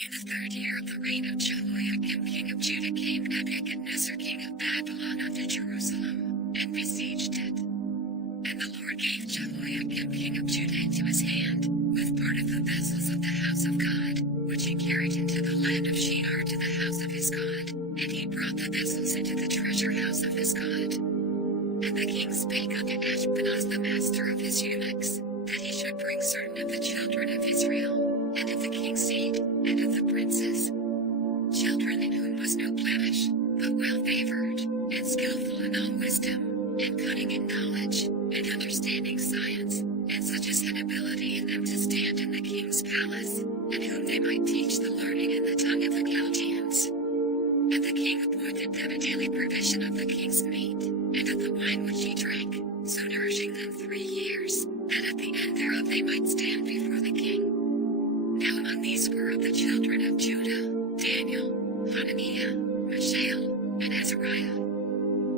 In the 3rd year of the reign of Jehoiakim king of Judah came Nebuchadnezzar king of Babylon unto Jerusalem, and besieged it. And the Lord gave Jehoiakim king of Judah into his hand, with part of the vessels of the house of God, which he carried into the land of Shinar to the house of his God, and he brought the vessels into the treasure house of his God. And the king spake unto Ashpenaz the master of his eunuchs, that he should bring certain of the children of Israel, and of the king's seed, and of the princes, children in whom was no blemish, but well favored, and skillful in all wisdom, and cunning in knowledge, and understanding science, and such as had ability in them to stand in the king's palace, and whom they might teach the learning and the tongue of the Chaldeans. And the king appointed them a daily provision of the king's meat, and of the wine which he drank, so nourishing them 3 years, that at the end thereof they might stand before the king. Now among these were of the children of Judah, Daniel, Hananiah, Mishael, and Azariah,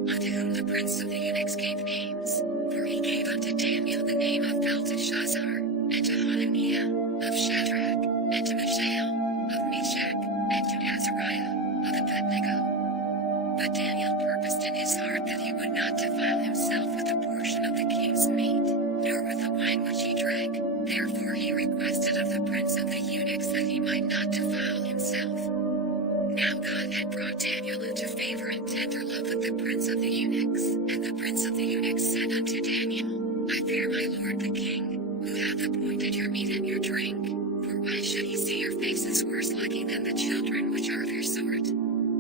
unto whom the prince of the eunuchs gave names, for he gave unto Daniel the name of Belteshazzar, and to Hananiah, of Shadrach, and to Mishael, of Meshach, and to Azariah, of Abednego. But Daniel purposed in his heart that he would not defile himself with a portion of the king's meat, nor with the wine which he drank. Therefore he requested of the prince of the eunuchs that he might not defile himself. Now God had brought Daniel into favor and tender love with the prince of the eunuchs. And the prince of the eunuchs said unto Daniel, I fear my lord the king, who hath appointed your meat and your drink. For why should he see your faces worse looking than the children which are of your sort?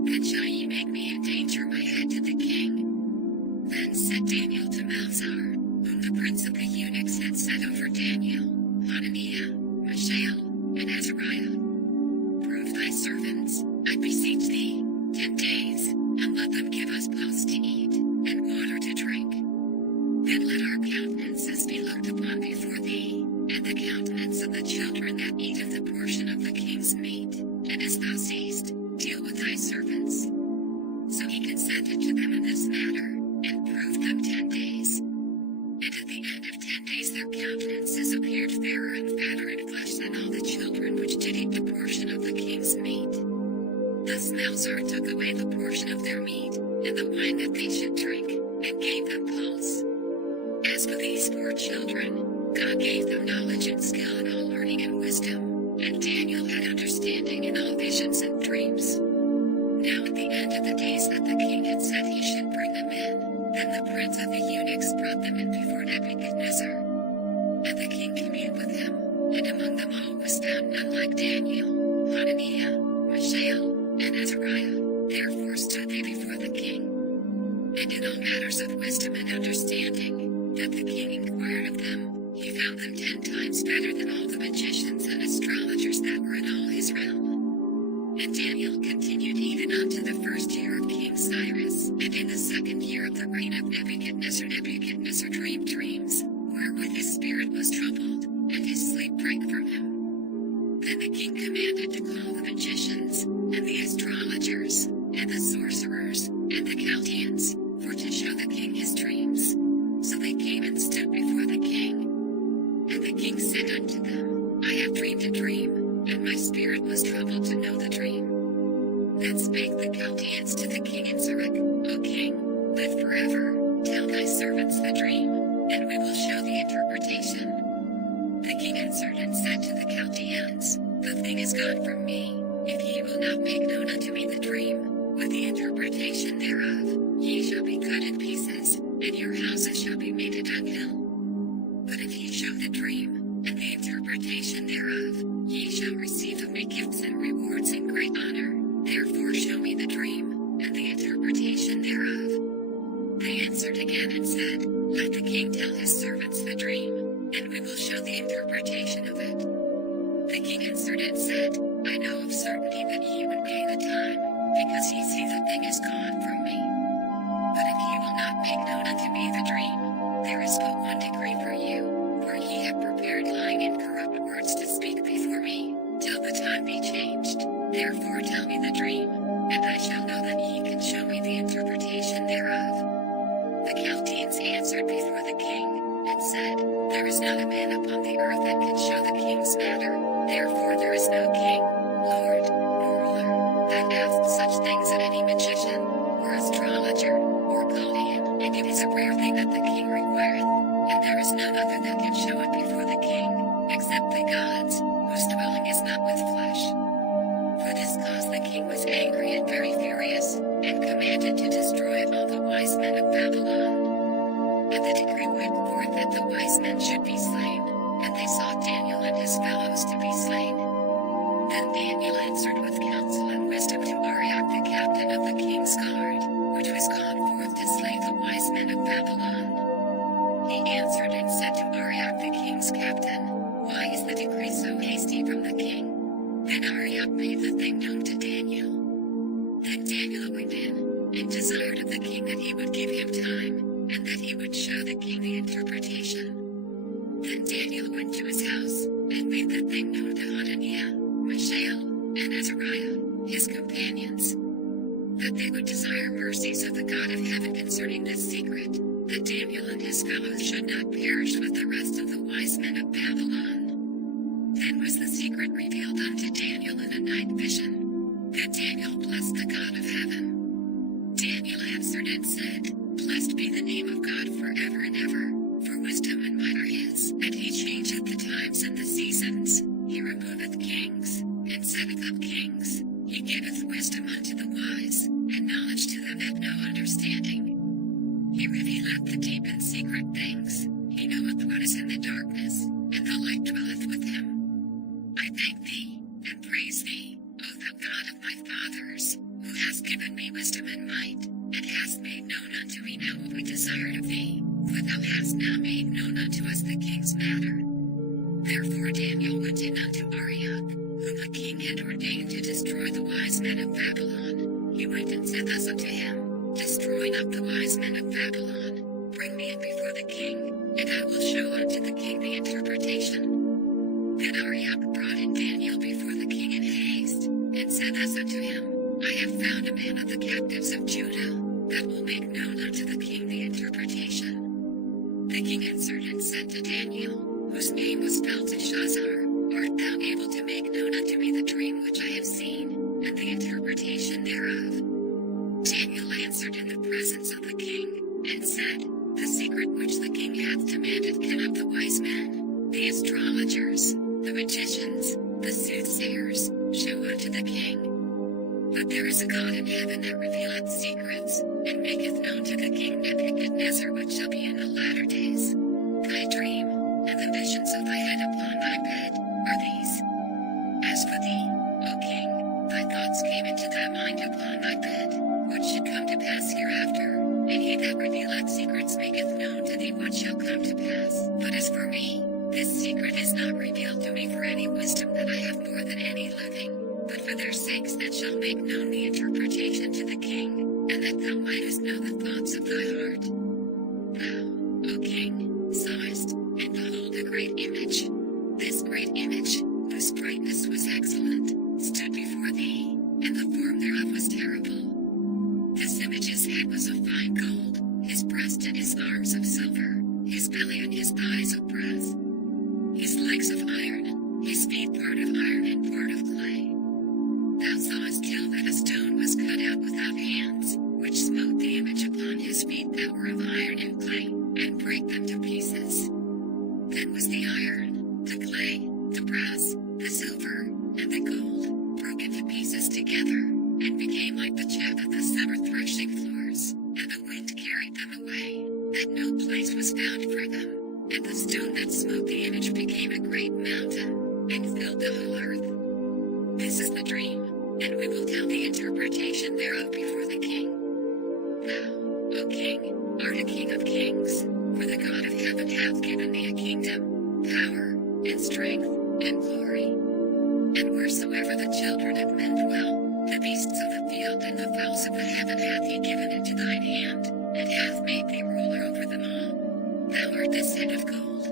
Then shall ye make me endanger my head to the king? Then said Daniel to Melzar, whom the prince of the eunuchs had set over Daniel, Hananiah, Mishael, and Azariah, prove thy servants, I beseech thee, 10 days, and let them give us pulse to eat, and water to drink. Then let our countenances be looked upon before thee, and the countenance of the children that eat of the portion of the king's meat, and as thou seest, deal with thy servants. So he consented to them in this matter, and proved them 10 days. And at the end of 10 days their countenances appeared fairer and fatter in flesh than all the children which did eat the portion of the king's meat. Thus Melzar took away the portion of their meat, and the wine that they should drink, and gave them pulse. As for these 4 children, God gave them knowledge and skill in all learning and wisdom, and Daniel had understanding in all visions and dreams. Now at the end of the days that the king had said he should bring them in, then the prince of the eunuchs brought them in before Nebuchadnezzar. And the king communed with him, and among them all was found none like Daniel, Hananiah, Mishael, and Azariah. Therefore stood they before the king. And in all matters of wisdom and understanding, that the king inquired of them, he found them 10 times better than all the magicians and astrologers that were in all his realm. And Daniel continued even unto the 1st year of King Cyrus, and in the 2nd year of the reign of Nebuchadnezzar. Nebuchadnezzar dreamed dreams, wherewith his spirit was troubled, and his sleep brake from him. Then the king commanded to call the magicians, and the astrologers, and the sorcerers, and the Chaldeans, for to show the king his dreams. So they came and stood before the king. And the king said unto them, I have dreamed a dream, and my spirit was troubled to know the dream. Then spake the Chaldeans to the king in Zurich, O king, live forever, tell thy servants the dream, and we will show the interpretation. The king answered and said to the Chaldeans, The thing is gone from me. If ye will not make known unto me the dream, with the interpretation thereof, ye shall be cut in pieces, and your houses shall be made a dunghill. But if ye show the dream, and the interpretation thereof, ye shall receive of me gifts and rewards and great honor. Therefore show me the dream, and the interpretation thereof. They answered again and said, Let the king tell his servants the dream, and we will show the interpretation of it. The king answered and said, I know of certainty that ye would pay the time, because ye see the thing is gone from me. But if ye will not make known unto me the dream, there is but one decree for you, for ye have prepared lying and corrupt words to speak before me, till the time be changed. Therefore tell me the dream, and I shall know that ye can show me the interpretation thereof. The Chaldeans answered before the king, and said, There is not a man upon the earth that can show the king's matter, therefore there is no king, Lord, flesh. For this cause the king was angry and very furious, and commanded to destroy all the wise men of Babylon. And the decree went forth that the wise men should be slain, and they sought Daniel and his fellows to be slain. Then Daniel answered with counsel and wisdom to Arioch the captain of the king's guard, which was gone forth to slay the wise men of Babylon. He answered and said to Arioch the king's captain, Why is the decree so hasty from the king? Then Arioch made the thing known to Daniel. Then Daniel went in, and desired of the king that he would give him time, and that he would show the king the interpretation. Then Daniel went to his house, and made the thing known to Hananiah, Mishael, and Azariah, his companions, that they would desire mercies of the God of heaven concerning this secret, that Daniel and his fellows should not perish with the rest of the wise men of Babylon. Then was the secret revealed unto Daniel in a night vision. Then Daniel blessed the God of heaven. Daniel answered and said, Blessed be the name of God forever and ever, for wisdom and might are his, and he changeth the times and the seasons. He removeth kings, and setteth up kings. He giveth wisdom unto the wise, and knowledge to them that have no understanding. He revealeth the deep and secret things. He knoweth what is in the darkness, and the light dwelleth with him. I thank thee, and praise thee, O thou God of my fathers, who hast given me wisdom and might, and hast made known unto me now what we desired of thee, for thou hast now made known unto us the king's matter. Therefore Daniel went in unto Arioch, whom the king had ordained to destroy the wise men of Babylon. He went and said thus unto him, Destroy not the wise men of Babylon. Bring me in before the king, and I will show unto the king the interpretation. Then Arioch brought in Daniel before the king in haste, and said thus unto him, I have found a man of the captives of Judah, that will make known unto the king the interpretation. The king answered and said to Daniel, whose name was Belteshazzar, Art thou able to make known unto me the dream which I have seen, and the interpretation thereof? Daniel answered in the presence of the king, and said, The secret which the king hath demanded cannot the wise men, the astrologers, the magicians, the soothsayers, show unto the king. But there is a God in heaven that revealeth secrets, and maketh known to the king Nebuchadnezzar what shall be in the latter days. Thy dream, and the visions of thy head upon thy bed, are these. As for thee, O king, thy thoughts came into thy mind upon thy bed, what should come to pass hereafter, and he that revealeth secrets maketh known to thee what shall come to pass. But as for me, this secret is not revealed to me for any wisdom that I have more than any living, but for their sakes that shall make known the interpretation to the king, and that thou mightest know the thoughts of thy heart. Thou, O king, sawest, and behold a great image. This great image, whose brightness was excellent, stood before thee, and the form thereof was terrible. This image's head was of fine gold, his breast and his arms of silver, his belly and his thighs of brass, his legs of iron, his feet part of iron and part of clay. Thou sawest till that a stone was cut out without hands, which smote the image upon his feet that were of iron and clay, and brake them to pieces. Then was the iron, the clay, the brass, the silver, and the gold, broken to pieces together, and became like the chaff of the summer threshing floors, and the wind carried them away, that no place was found for them. And the stone that smote the image became a great mountain, and filled the whole earth. This is the dream, and we will tell the interpretation thereof before the king. Thou, O king, art a king of kings, for the God of heaven hath given thee a kingdom, power, and strength, and glory. And wheresoever the children of men dwell, the beasts of the field and the fowls of the heaven hath he given into thine hand, and hath made thee ruler over them all. Thou art this head of gold.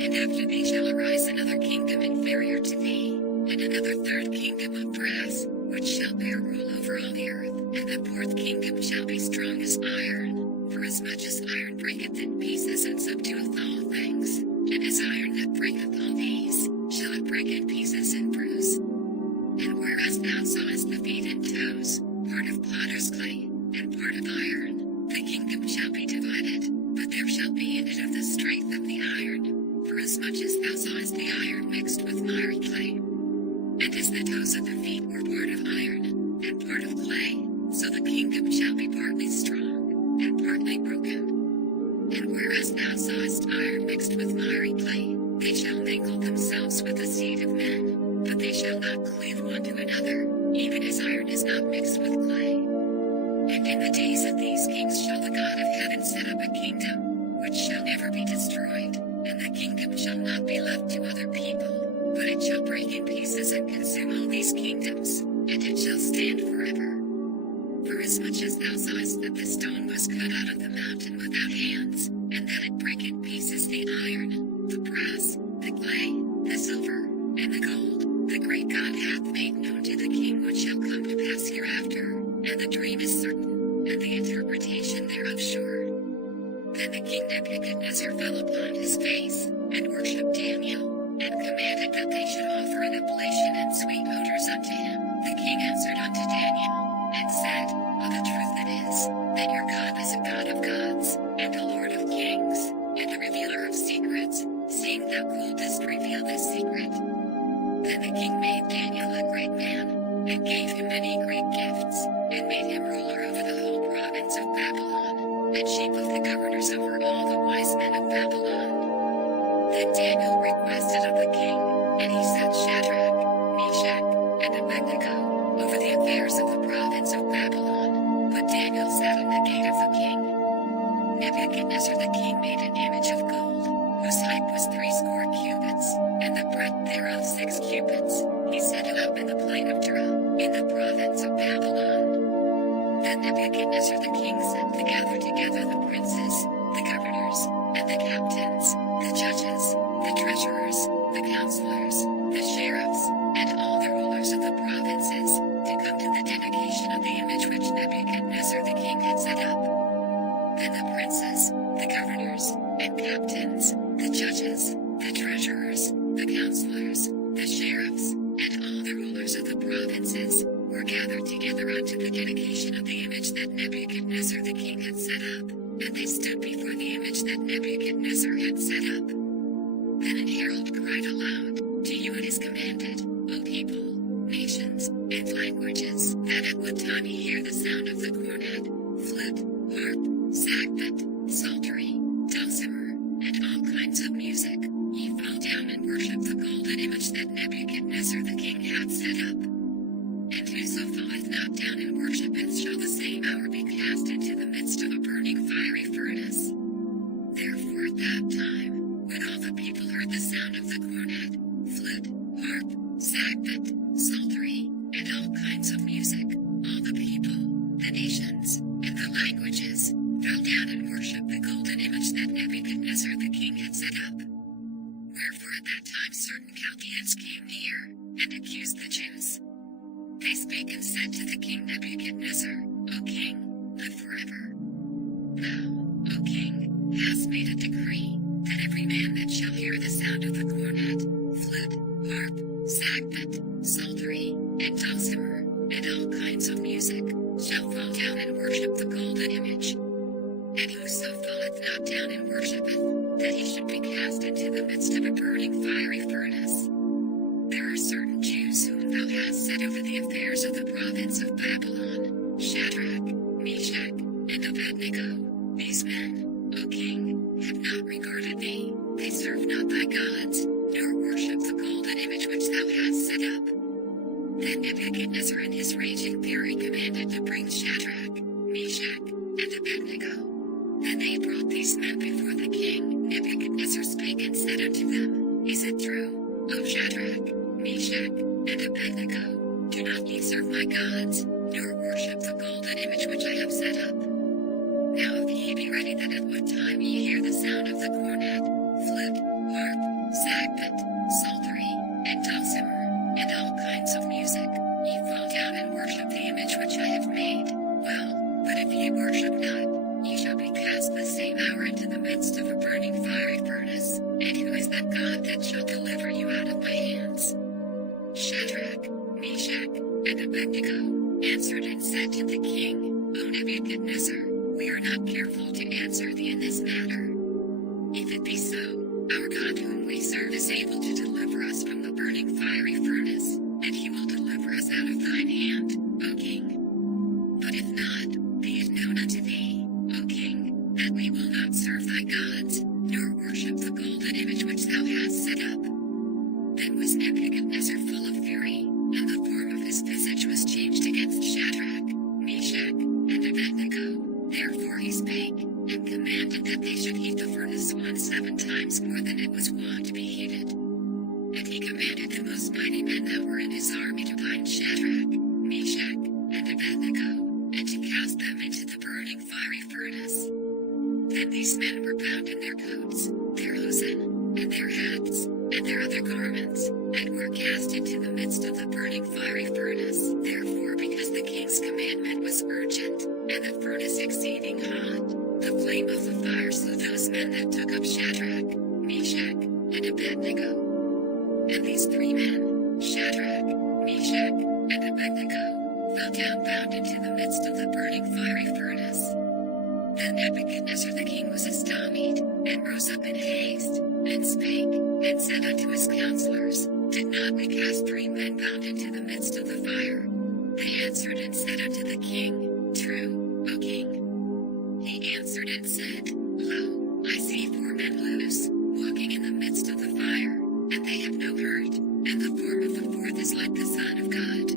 And after thee shall arise another kingdom inferior to thee, and another third kingdom of brass, which shall bear rule over all the earth. And the fourth kingdom shall be strong as iron, for as much as iron breaketh in pieces and subdueth all things, and as iron that breaketh all these, shall it break in pieces and bruise. And whereas thou sawest the feet and toes, part of potter's clay, and part of iron, the kingdom shall be divided, but there shall be in it of the strength of the iron, for as much as thou sawest the iron mixed with miry clay. And as the toes of the feet were part of iron, and part of clay, so the kingdom shall be partly strong, and partly broken. And whereas thou sawest iron mixed with miry clay, they shall mingle themselves with the seed of men, but they shall not cleave one to another, even as iron is not mixed with clay. And in the days of these kings shall the God of heaven set up a kingdom, which shall never be destroyed, and the kingdom shall not be left to other people, but it shall break in pieces and consume all these kingdoms, and it shall stand forever. Forasmuch as thou sawest that the stone was cut out of the mountain without hands, and that it brake in pieces the iron, the brass, the clay, the silver, and the gold, the great God hath made known to the king what shall come to pass hereafter, and the dream is certain, and the interpretation thereof sure. Then the king Nebuchadnezzar fell upon his face, and worshipped Daniel, and commanded that they should offer an oblation and sweet odors unto him. The king answered unto Daniel, and said, Of a truth it is, that your God is a God of gods, and a Lord of kings, and a revealer of secrets, seeing thou couldest reveal this secret. Then the king made Daniel a great man, and gave him many great gifts, and made him ruler over the whole province of Babylon, and chief of the governors over all the wise men of Babylon. Then Daniel requested of the king, and he set Shadrach, Meshach, and Abednego over the affairs of the province of Babylon, but Daniel sat in the gate of the king. Nebuchadnezzar the king made an image of gold, whose height was 80 cubits, and the breadth thereof 6 cubits. He set it up in the plain of Dura, in the province of Babylon. Then Nebuchadnezzar the king sent to gather together the princes, the governors, and the captains, the judges, the treasurers, the counselors, the sheriffs, and all the rulers of the provinces, to come to the dedication of the image which Nebuchadnezzar the king had set up. Then the princes, the governors, and captains, the judges, the treasurers, the counselors, the sheriffs, and all the rulers of the provinces, were gathered together unto the dedication of the image that Nebuchadnezzar the king had set up, and they stood before the image that Nebuchadnezzar had set up. Then an herald cried aloud, To you it is commanded, O people, nations, and languages, that at what time ye hear the sound of the cornet, flute, harp, sackbut, psaltery, dulcimer, and all kinds of music, ye fall down and worship the golden image that Nebuchadnezzar the king hath set up. And whoso falleth not down and worshipeth shall the same hour be cast into the midst of a burning fiery furnace. Therefore at that time, when all the people heard the sound of the cornet, flute, harp, sackbut, psaltery, and all kinds of music, all the people, the nations, and the languages, fell down and worshipped the golden image that Nebuchadnezzar the king had set up. Wherefore at that time certain Chaldeans came near, and accused the Jews. They spake and said to the king Nebuchadnezzar, O king, live forever. Thou, O king, hast made a decree, that every man that shall hear the sound of the cornet, flute, harp, sackbut, psaltery, and dulcimer, and all kinds of music, shall fall down and worship the golden image. And whoso falleth not down and worshipeth, that he should be cast into the midst of a burning fiery furnace. There are certain Jews whom thou hast set over the affairs of the province of Babylon, Shadrach, Meshach, and Abednego. These men, O king, have not regarded thee, they serve not thy gods, nor worship the golden image which thou hast set up. Then Nebuchadnezzar in his raging fury commanded to bring Shadrach, Meshach, and Abednego. Then they brought these men before the king. Nebuchadnezzar spake and said unto them, Is it true, O Shadrach, Meshach, and Abednego, do not ye serve my gods, nor worship the golden image which I have set up? Now if ye be ready that at what time ye hear the sound of the cornet, flute, harp, sackbut, psaltery, and dulcimer, and all kinds of music, ye fall down and worship the image which I have made, well, but if ye worship not, ye shall be cast the same hour into the midst of a burning fiery furnace. And who is that God that shall deliver you out of my hands? Shadrach, Meshach, and Abednego answered and said to the king, O Nebuchadnezzar, we are not careful to answer thee in this matter. If it be so, our God whom we serve is able to deliver us from the burning fiery furnace, and he will deliver us out of thine hand, O king. But if not, be it known unto thee, O king, that we will not serve thy gods, nor worship the golden image which thou hast set up. Then was Nebuchadnezzar full of fury, and the form of his visage was changed against Shadrach, Meshach, and Abednego. Therefore he spake, and commanded that they should heat the furnace 7 times more than it was wont to be heated. And he commanded the most mighty men that were in his army to bind Shadrach, Meshach, and Abednego, and to cast them into the burning fiery furnace. Then these men were bound in their coats, their hosen, and their hats, and their other garments, and were cast into the midst of the burning fiery furnace. Therefore, because the king's commandment was urgent, and the furnace exceeding hot, the flame of the fire slew those men that took up Shadrach, Meshach, and Abednego. And these 3 men, Shadrach, Meshach, and Abednego, fell down bound into the midst of the burning fiery furnace. Then Nebuchadnezzar the king was astonished, and rose up in haste, and spake, and said unto his counselors, Did not we cast 3 men bound into the midst of the fire? They answered and said unto the king, True, O king. He answered and said, Lo, I see 4 men loose, walking in the midst of the fire, and they have no hurt, and the form of the 4th is like the Son of God.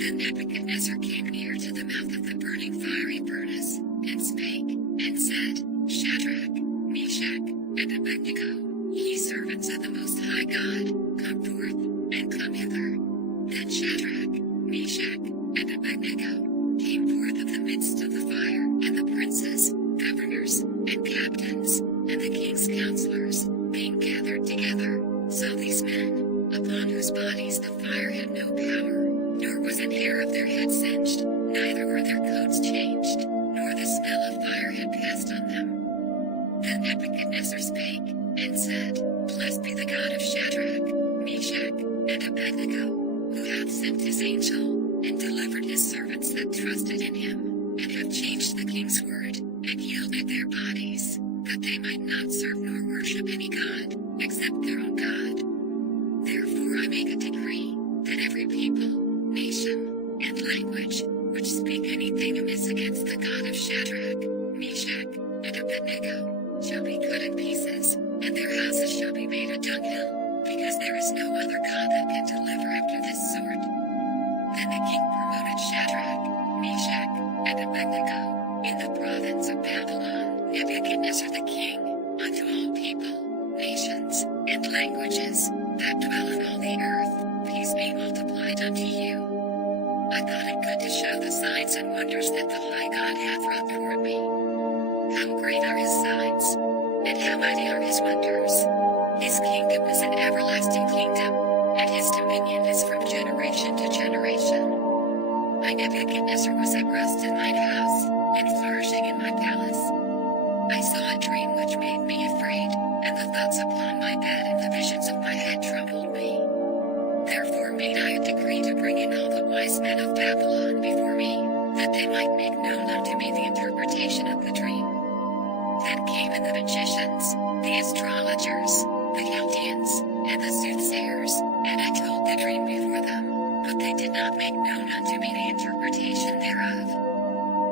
Then Nebuchadnezzar came near to the mouth of the burning fiery furnace, and spake, and said, Shadrach, Meshach, and Abednego, ye servants of the Most High God, come forth, and come hither. Then Shadrach, Meshach, and Abednego came forth of the midst of the fire, and the princes, governors, and captains, and the king's counselors, being gathered together, saw these men, upon whose bodies the fire had no power, nor was an hair of their head singed, neither were their coats changed, nor the smell of fire had passed on them. Then Nebuchadnezzar spake, and said, Blessed be the God of Shadrach, Meshach, and Abednego, who hath sent his angel, and delivered his servants that trusted in him, and have changed the king's word, and yielded their bodies, that they might not serve nor worship any god, except their own God. Therefore I make a decree, that every people, nation, and language, which speak anything amiss against the God of Shadrach, Meshach, and Abednego, shall be cut in pieces, and their houses shall be made a dunghill, because there is no other God that can deliver after this sort. Then the king promoted Shadrach, Meshach, and Abednego, in the province of Babylon, Nebuchadnezzar the king, unto all people, nations, and languages, that dwell in all the earth, peace be multiplied unto you. I thought it good to show the signs and wonders that the high God hath wrought toward me. How great are his signs, and how mighty are his wonders. His kingdom is an everlasting kingdom, and his dominion is from generation to generation. I Nebuchadnezzar was at rest in mine house, and flourishing in my palace. I saw a dream which made me afraid, and the thoughts upon my bed and the visions of my head troubled me. Therefore made I a decree to bring in all the wise men of Babylon before me, that they might make known unto me the interpretation of the dream. Then came in the magicians, the astrologers, the Chaldeans, and the soothsayers, and I told the dream before them, but they did not make known unto me the interpretation thereof.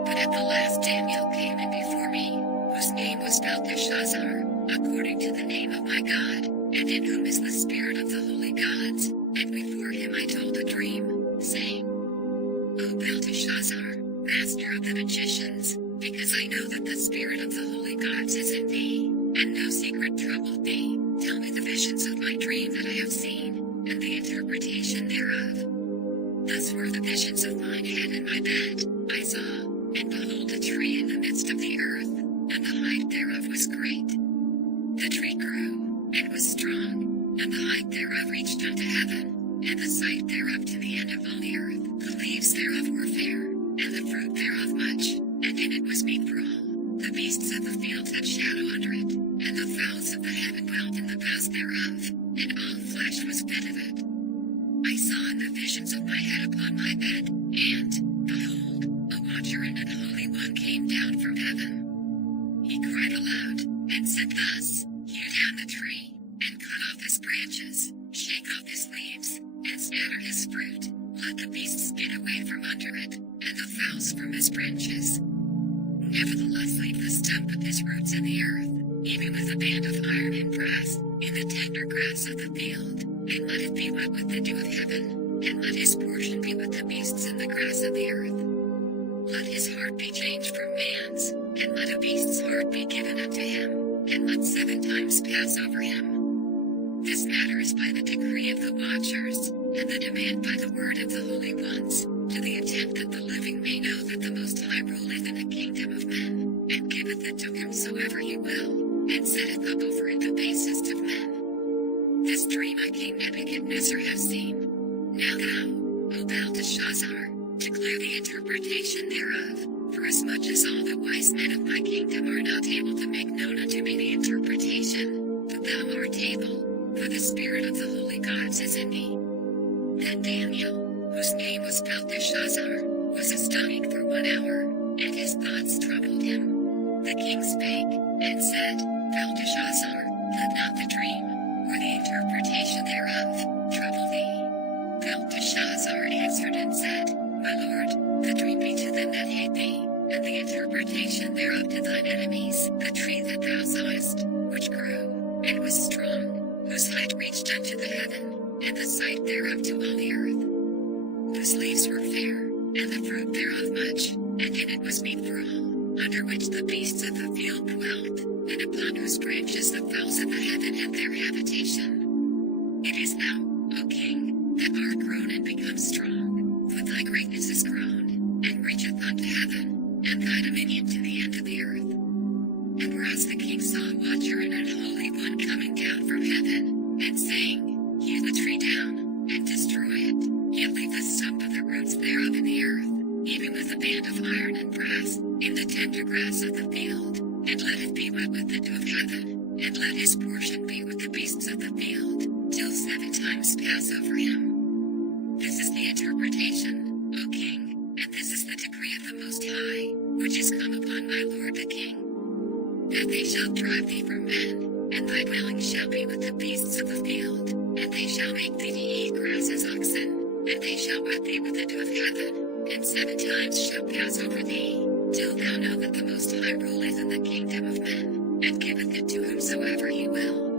But at the last Daniel came in before me, whose name was Belteshazzar, according to the name of my God, and in whom is the spirit of the holy gods, and before him I told a dream, saying, O Belteshazzar, master of the magicians, because I know that the spirit of the holy gods is in thee, and no secret troubled thee, tell me the visions of my dream that I have seen, and the interpretation thereof. Thus were the visions of mine head in my bed, I saw, and behold a tree in the midst of the earth, and the height thereof was great. The tree grew, and was strong, and the height thereof reached unto heaven, and the sight thereof to the end of all the earth. The leaves thereof were fair, and the fruit thereof much, and in it was meat for all. The beasts of the field had shadow under it, and the fowls of the heaven dwelt in the boughs thereof, and all flesh was fed of it. I saw in the visions of my head upon my bed, and, behold, a watcher and an holy one came down from heaven. He cried aloud, and said thus, Hew down the tree, and cut off his branches, shake off his leaves, and scatter his his fruit, let the beasts get away from under it, and the fowls from his branches. Nevertheless leave the stump of his roots in the earth, even with a band of iron and brass, in the tender grass of the field, and let it be wet with the dew of heaven, and let his portion be with the beasts in the grass of the earth. Let his heart be changed from man's, and let a beast's heart be given unto him, and let 7 times pass over him. This matter is by the decree of the watchers, and the demand by the word of the holy ones, to the intent that the living may know that the Most High ruleth in the kingdom of men, and giveth it to whomsoever he will, and setteth up over it the basest of men. This dream I King Nebuchadnezzar have seen. Now thou, O Belteshazzar, declare the interpretation thereof, for as much as all the wise men of my kingdom are not able to make known unto me the interpretation, but thou art able, for the spirit of the holy gods is in me. Then Daniel, whose name was Belteshazzar, was astonished for 1 hour, and his thoughts troubled him. The king spake, and said, Belteshazzar, let not the dream, or the interpretation thereof, trouble thee. Belteshazzar answered and said, My lord, the dream be to them that hate thee, and the interpretation thereof to thine enemies. The tree that thou sawest, which grew, and was strong, whose height reached unto the heaven, and the sight thereof to all the earth, whose leaves were fair, and the fruit thereof much, and in it was meat for all, under which the beasts of the field dwelt, and upon whose branches the fowls of the heaven had their habitation. It is thou, O king, that art grown and become strong, for thy greatness is grown, and reacheth unto heaven, and thy dominion to the end of the earth. And whereas the king saw a watcher and an holy one coming down from heaven, and saying, Hew the tree down, and destroy it, yet leave the stump of the roots thereof in the earth, even with a band of iron and brass, in the tender grass of the field, and let it be wet with the dew of heaven, and let his portion be with the beasts of the field, till 7 times pass over him. This is the interpretation, O king, and this is the decree of the Most High, which is come upon my lord the king. That they shall drive thee from men, and thy dwelling shall be with the beasts of the field, and they shall make thee to eat grass as oxen, and they shall wet thee with the dew of heaven, and 7 times shall pass over thee, till thou know that the Most High ruleth in the kingdom of men, and giveth it to whomsoever he will.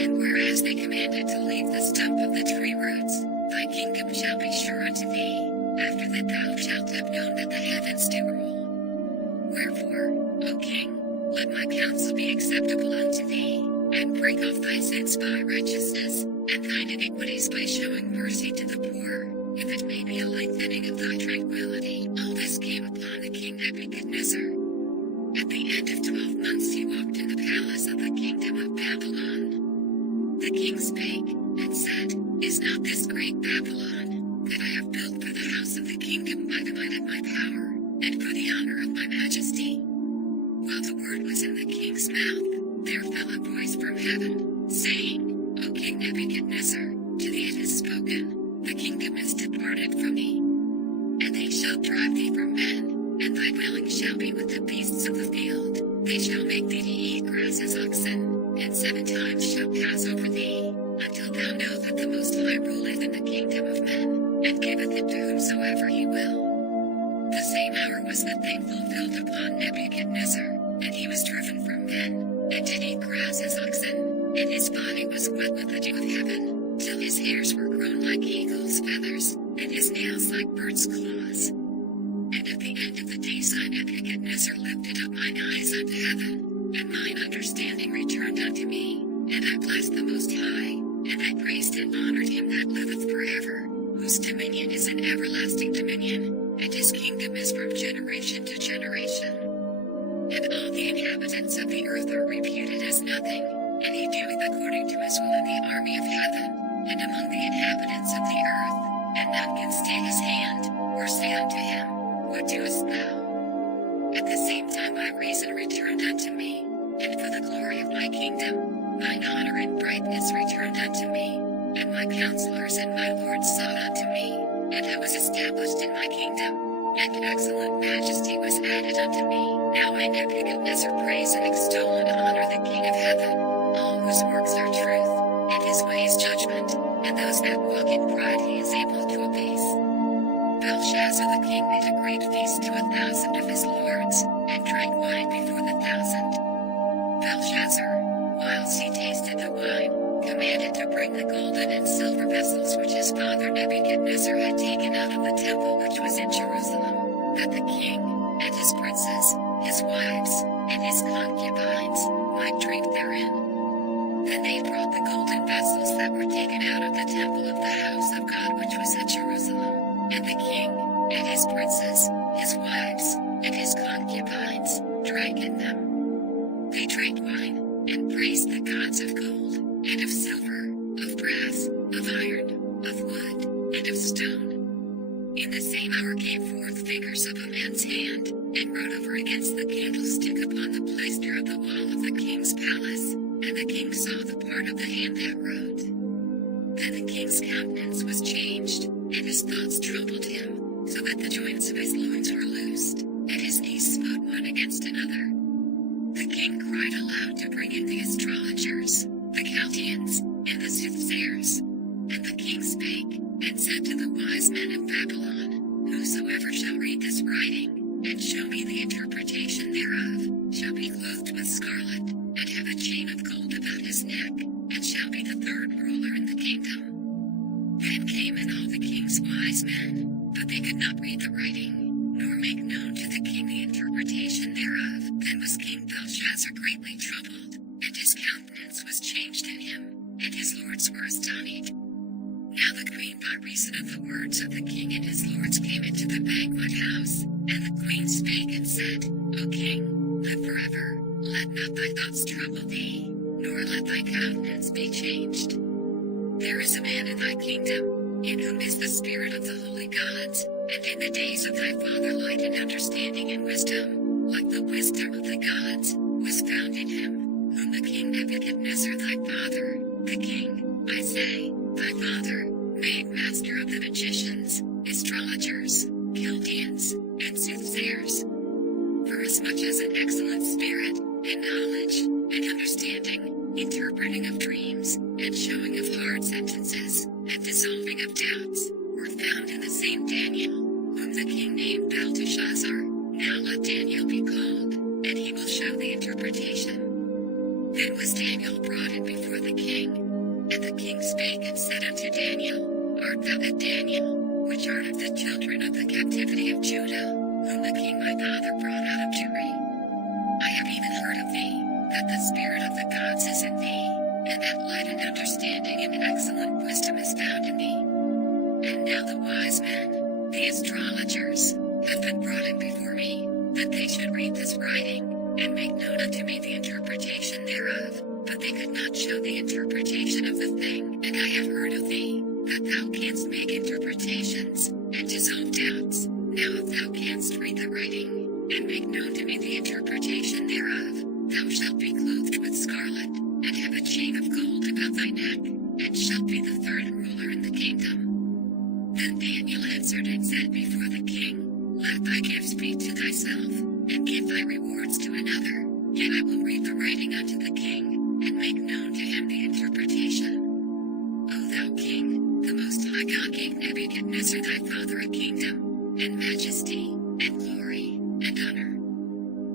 And whereas they commanded to leave the stump of the tree roots, thy kingdom shall be sure unto thee, after that thou shalt have known that the heavens do rule. Wherefore, O king, let my counsel be acceptable unto thee, and break off thy sins by righteousness, and thine iniquities by showing mercy to the poor, if it may be a lengthening of thy tranquility. All this came upon the king Nebuchadnezzar. At the end of 12 months he walked in the palace of the kingdom of Babylon. The king spake, and said, Is not this great Babylon, that I have built for the house of the kingdom by the might of my power, and for the honor of my majesty? While the word was in the king's mouth, there fell a voice from heaven, saying, O King Nebuchadnezzar, to thee it is spoken, the kingdom is departed from thee. And they shall drive thee from men, and thy dwelling shall be with the beasts of the field. They shall make thee to eat grass as oxen, and 7 times shall pass over thee, until thou know that the Most High ruleth in the kingdom of men, and giveth it to whomsoever he will. The same hour was the thing fulfilled upon Nebuchadnezzar, and he was driven from men, and did eat grass as oxen, and his body was wet with the dew of heaven, till his hairs were grown like eagle's feathers, and his nails like birds' claws. And at the end of the days I Nebuchadnezzar lifted up mine eyes unto heaven, and mine understanding returned unto me, and I blessed the Most High, and I praised and honored him that liveth forever, whose dominion is an everlasting dominion, and his kingdom is from generation to generation. And all the inhabitants of the earth are reputed as nothing, and he doeth according to his will in the army of heaven, and among the inhabitants of the earth, and none can stay his hand, or say unto him, What doest thou? At the same time my reason returned unto me, and for the glory of my kingdom, mine honor and brightness returned unto me, and my counselors and my lords sought unto me, and I was established in my kingdom, and excellent majesty was added unto me. Now I Nebuchadnezzar praise and extol and honor the King of heaven, all whose works are truth, and his ways judgment, and those that walk in pride he is able to abase. Belshazzar the king made a great feast to 1,000 of his lords, and drank wine before the 1,000. Belshazzar, whilst he tasted the wine, commanded to bring the golden and silver vessels which his father Nebuchadnezzar had taken out of the temple which was in Jerusalem, that the king, and his princes, his wives, and his concubines, might drink therein. Then they brought the golden vessels that were taken out of the temple of the house of God which was at Jerusalem, and the king, and his princes, his wives, and his concubines, drank in them. They drank wine, and praised the gods of gold, and of silver, of brass, of iron, of wood, and of stone. In the same hour came forth figures of a man's hand, and wrote over against the candlestick upon the plaister of the wall of the king's palace, and the king saw the part of the hand that wrote. Then the king's countenance was changed, and his thoughts troubled him, so that the joints of his loins were loosed, and his knees smote one against another. The king cried aloud to bring in the astrologers, the Chaldeans, and the soothsayers. And the king spake, and said to the wise men of Babylon, Whosoever shall read this writing, and show me the interpretation thereof, shall be clothed with scarlet, and have a chain of gold about his neck, and shall be the third ruler in the kingdom. Then came in all the king's wise men, but they could not read the writing, nor make known to the king the interpretation thereof. Then was King Belshazzar greatly troubled, and his countenance was changed in him, and his lords were astonished. Now the queen by reason of the words of the king and his lords came into the banquet house, and the queen spake and said, O king, live forever, let not thy thoughts trouble thee, nor let thy countenance be changed. There is a man in thy kingdom, in whom is the spirit of the holy gods, and in the days of thy father light and understanding and wisdom, like the wisdom of the gods, was found in him, whom the king Nebuchadnezzar thy father, the king, I say, thy father, made master of the magicians, astrologers, Chaldeans, and soothsayers. Forasmuch as an excellent spirit, and knowledge, and understanding, interpreting of dreams, and showing of hard sentences, and dissolving of doubts, were found in the same Daniel, whom the king named Belteshazzar. Now let Daniel be called, and he will show the interpretation. Then was Daniel brought in before the king, and the king spake and said unto Daniel, Art thou that Daniel, which art of the children of the captivity of Judah, whom the king my father brought out of Jewry? I have even heard of thee, that the spirit of the gods is in thee, and that light and understanding and excellent wisdom is found in thee. And now the wise men, the astrologers, have been brought in before me, that they should read this writing, and make known unto me the interpretation thereof, but they could not show the interpretation of the thing. And I have heard of thee, that thou canst make interpretations, and dissolve doubts. Now if thou canst read the writing, and make known to me the interpretation thereof, thou shalt be clothed with scarlet, and have a chain of gold about thy neck, and shalt be the third ruler in the kingdom. Then Daniel answered and said before the king, Let thy gifts be to thyself, and give thy rewards to another, yet I will read the writing unto the king, and make known to him the interpretation. O thou king, the most high God gave Nebuchadnezzar thy father a kingdom, and majesty, and glory, and honor.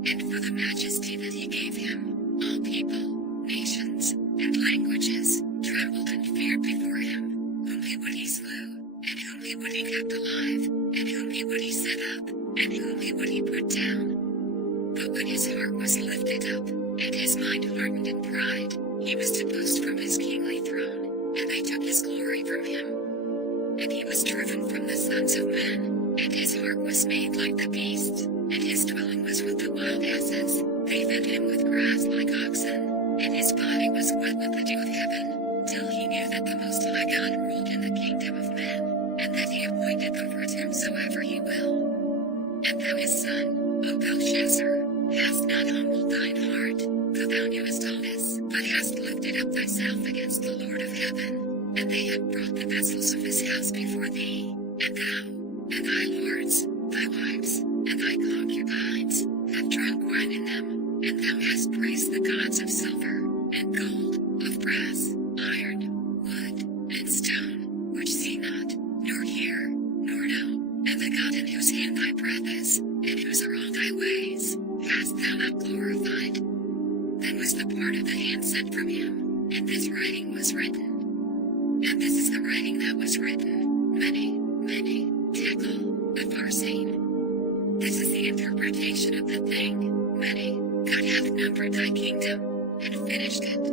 And for the majesty that he gave him, all people, nations, and languages, trembled and feared before him, whom he would he slew, and whom he would he kept alive, and whom he would he set up, and whom he would he put down. But when his heart was lifted up, and his mind hardened in pride, he was deposed from his kingly throne, and they took his glory from him. And he was driven from the sons of men, and his heart was made like the beasts, and his dwelling was with the wild asses. They fed him with grass like oxen, and his body was wet with the dew of heaven, till he knew that the Most High God ruled in the kingdom of men, and that he appointed over it whomsoever he will. And thou his son, O Belshazzar, hast not humbled thine heart, though thou knewest all this, but hast lifted up thyself against the Lord of heaven, and they have brought the vessels of his house before thee, and thou, and thy lords, thy wives, and thy concubines, have drunk wine in them, and thou hast praised the gods of silver, and gold, of brass, iron, God in whose hand thy breath is, and whose are all thy ways, hast thou not glorified? Then was the part of the hand sent from him, and this writing was written. And this is the writing that was written, many, tekel, the Farsein. This is the interpretation of the thing, many. God hath numbered thy kingdom, and finished it.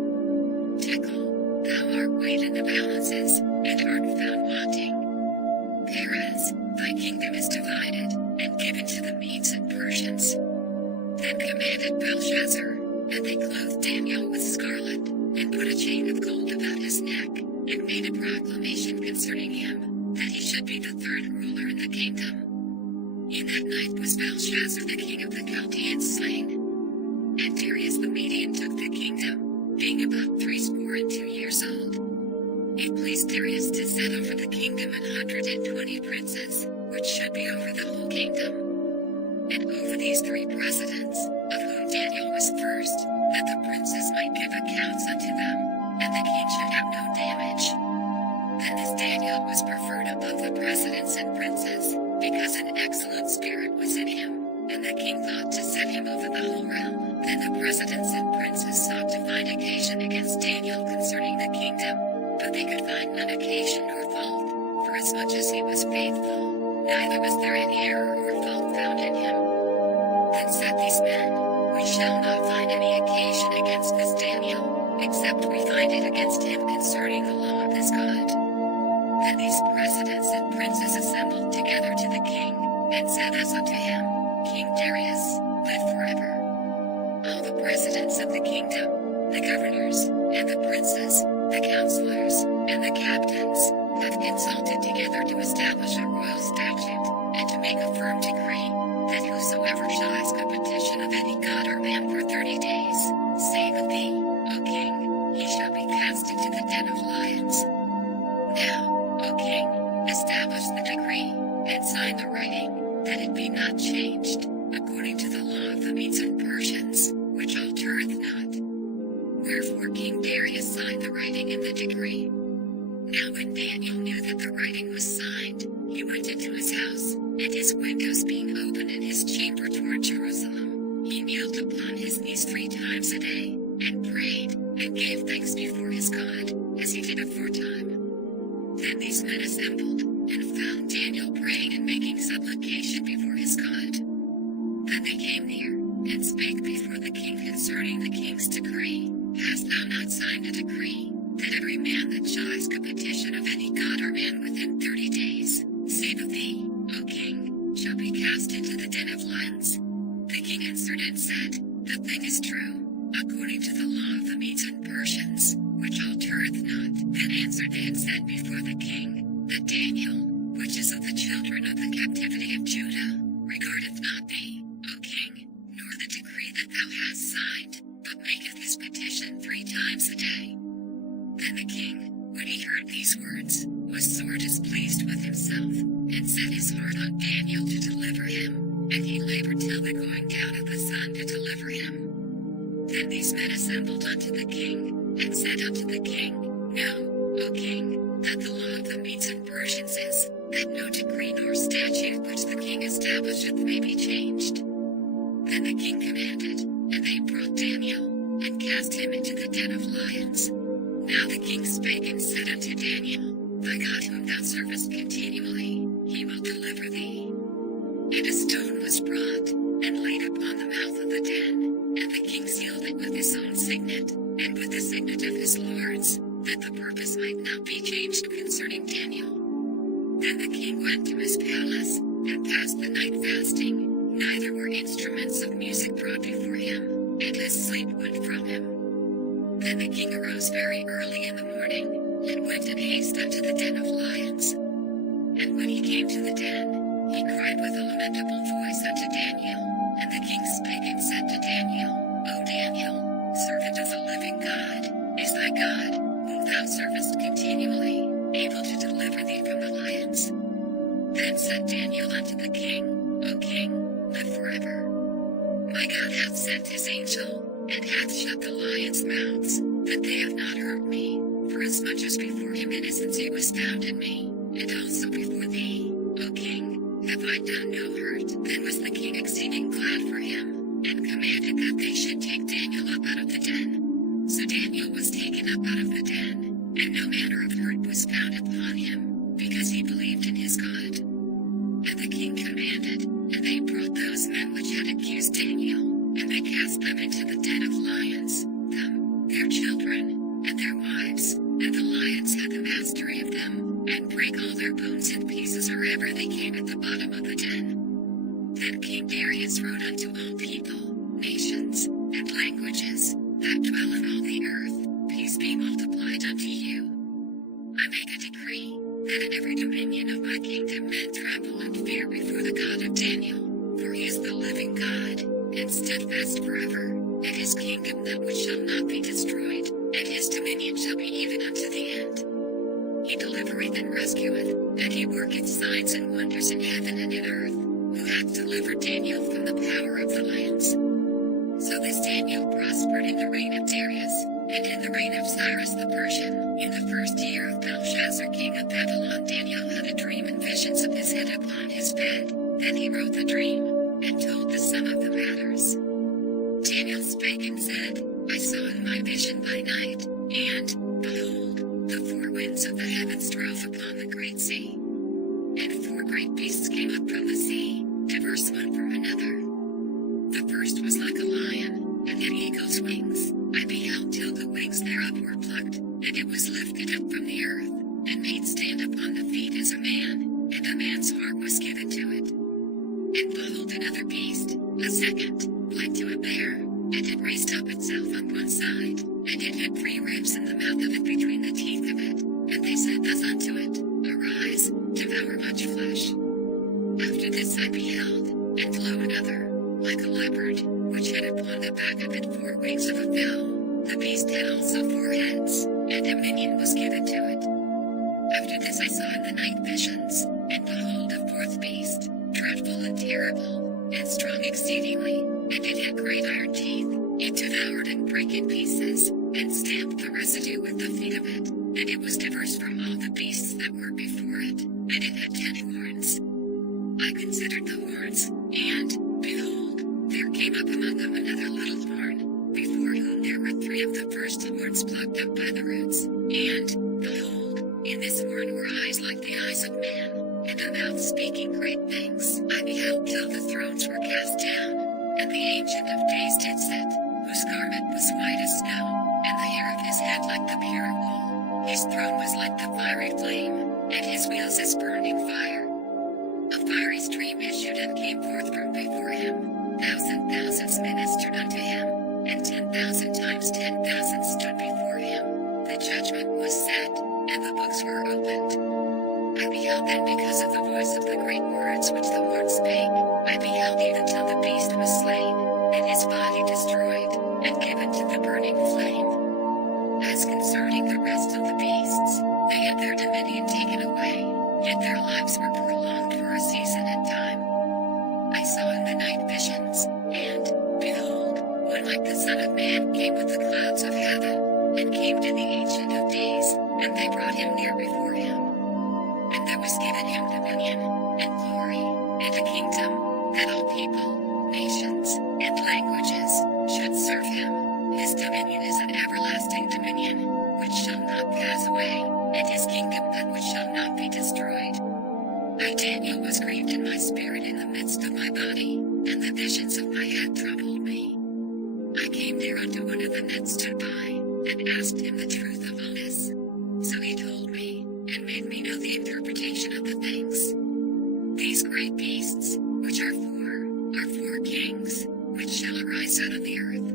Tekel, thou art weighed in the balances, and art found wanting. Perez, thy kingdom is divided, and given to the Medes and Persians. Then commanded Belshazzar, and they clothed Daniel with scarlet, and put a chain of gold about his neck, and made a proclamation concerning him, that he should be the third ruler in the kingdom. In that night was Belshazzar the king of the Chaldeans slain. And Darius the Median took the kingdom, being about 62 years old. It pleased Darius to set over the kingdom 120 princes, which should be over the whole kingdom. And over these 3 presidents, of whom Daniel was first, that the princes might give accounts unto them, and the king should have no damage. Then this Daniel was preferred above the presidents and princes, because an excellent spirit was in him, and the king thought to set him over the whole realm. Then the presidents and princes sought to find occasion against Daniel concerning the kingdom, but they could find none occasion or fault, for as much as he was faithful, neither was there any error or fault found in him. Then said these men, we shall not find any occasion against this Daniel, except we find it against him concerning the law of his God. Then these presidents and princes assembled together to the king, and said as unto him, King Darius, live forever. All the presidents of the kingdom, the governors, and the princes, the counselors, and the captains, have consulted together to establish a royal statute, and to make a firm decree, that whosoever shall ask a petition of any god or man for 30 days, save of thee, O king, he shall be cast into the den of lions. Now, O king, establish the decree, and sign the writing, that it be not changed, according to the law of the Medes and Persians, which altereth not. Wherefore King Darius signed the writing in the decree. Now when Daniel knew that the writing was signed, he went into his house, and his windows being open in his chamber toward Jerusalem, he kneeled upon his knees 3 times a day, and prayed, and gave thanks before his God, as he did aforetime. Then these men assembled, and found Daniel praying and making supplication before his God. Then they came near, and spake before the king concerning the king's decree. Hast thou not signed a decree, that every man that shall ask a petition of any god or man within 30 days, save of thee, O king, shall be cast into the den of lions? The king answered and said, The thing is true, according to the law of the Medes and Persians, which altereth not. Then answered they and said before the king, that Daniel, which is of the children of the captivity of Judah, regardeth not thee, O king, nor the decree that thou hast signed, but maketh his petition 3 times a day. Then the king, when he heard these words, was sore displeased with himself, and set his heart on Daniel to deliver him, and he labored till the going down of the sun to deliver him. Then these men assembled unto the king, and said unto the king, Know, O king, that the law of the Medes and Persians is, that no decree nor statute which the king establisheth may be changed. Then the king commanded, and they brought Daniel, and cast him into the den of lions. Now the king spake and said unto Daniel, Thy God whom thou servest continually, he will deliver thee. And a stone was brought, and laid upon the mouth of the den, and the king sealed it with his own signet, and with the signet of his lords, that the purpose might not be changed concerning Daniel. Then the king went to his palace, and passed the night fasting, neither were instruments of music brought before him, and his sleep went from him. Then the king arose very early in the morning, and went in haste unto the den of lions. And when he came to the den, he cried with a lamentable voice unto Daniel, and the king spake and said to Daniel, O Daniel, servant of the living God, is thy God, whom thou servest continually, able to deliver thee from the lions? Then said Daniel unto the king, O king, live forever. My God hath sent his angel, and hath shut the lions' mouths, that they have not hurt me, forasmuch as before him innocency was found in me, and also before thee, O king, have find out no hurt. Then was the king exceeding glad for him, and commanded that they should take Daniel up out of the den. So Daniel was taken up out of the den, and no manner of hurt was found upon him, because he believed in his God. And the king commanded, and they brought those men which had accused Daniel, and they cast them into the den of lions, them, their children, and their wives, and the lions had the mastery of them, and brake all their bones in pieces wherever they came at the bottom of the den. Then King Darius wrote unto all people, nations, and languages, that dwell in all the earth, peace be multiplied unto you. I make a decree, that in every dominion of my kingdom men tremble and fear before the God of Daniel, for he is the living God, and steadfast forever, and his kingdom that which shall not be destroyed, and his dominion shall be even unto the end. He delivereth and rescueth, and he worketh signs and wonders in heaven and in earth, who hath delivered Daniel from the power of the lions. So this Daniel prospered in the reign of Darius, and in the reign of Cyrus the Persian. In the first year of Belshazzar king of Babylon, Daniel had a dream and visions of his head upon his bed. Then he wrote the dream, and told the sum of the matters. Daniel spake and said, I saw in my vision by night, and, behold, the four winds of the heavens drove upon the great sea. And four great beasts came up from the sea, diverse one from another. The first was like a lion, and had eagle's wings. I beheld till the wings thereof were plucked, and it was lifted up from the earth, and made stand upon the feet as a man, and a man's heart was given to it. And behold another beast, a second, like to a bear, and it raised up itself on one side, and it had three ribs in the mouth of it between the teeth of it, and they said thus unto it, Arise, devour much flesh. After this I beheld, and lo another, like a leopard, which had upon the back of it four wings of a fowl. The beast had also four heads, and dominion was given to it. After this I saw in the night visions, and behold a fourth beast, dreadful and terrible, and strong exceedingly, and it had great iron teeth. It devoured and brake in pieces, and stamped the residue with the feet of it, and it was diverse from all the beasts that were before it, and it had 10 horns. I considered the horns, and, behold, there came up among them another little horn, before whom there were 3 of the first horns plucked up by the roots, and, behold, in this horn were eyes like the eyes of man, and a mouth speaking great things. I beheld till the thrones were cast down, and the Ancient of Days did sit, whose garment was white as snow, and the hair of his head like the pure wool. His throne was like the fiery flame, and his wheels as burning fire. A fiery stream issued and came forth from before him. Thousands ministered unto him, and 10,000 times 10,000 stood before him. The judgment was set, and the books were opened. I beheld then because of the voice of the great words which the Lord spake. I beheld even till the beast was slain, and his body destroyed, and given to the burning flame. As concerning the rest of the beasts, they had their dominion taken away, yet their lives were prolonged for a season and time. I saw in the night visions, and, behold, one like the Son of Man came with the clouds of heaven, and came to the Ancient of Days, and they brought him near before him. And there was given him dominion, and glory, and a kingdom, that all people, nations, and languages, should serve him. His dominion is an everlasting dominion, which shall not pass away, and his kingdom that which shall not be destroyed. I, Daniel, was grieved in my spirit in the midst of my body, and the visions of my head troubled me. I came near unto one of them that stood by, and asked him the truth of all this. So he told me, and made me know the interpretation of the things. These great beasts, which are four kings, which shall arise out of the earth.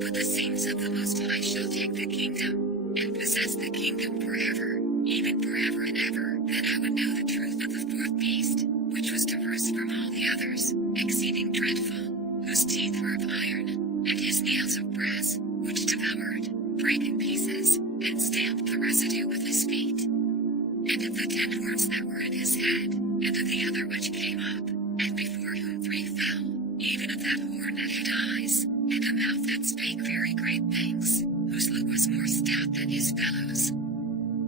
But the saints of the Most High shall take the kingdom, and possess the kingdom forever, even forever and ever. Then I would know the truth of the fourth beast, which was diverse from all the others, exceeding dreadful, whose teeth were of iron, and his nails of brass, which devoured, brake in pieces, and stamped the residue with his feet. And of the 10 horns that were in his head, and of the other which came up, and before whom 3 fell, even of that horn that had eyes, and a mouth that spake very great things, whose look was more stout than his fellows.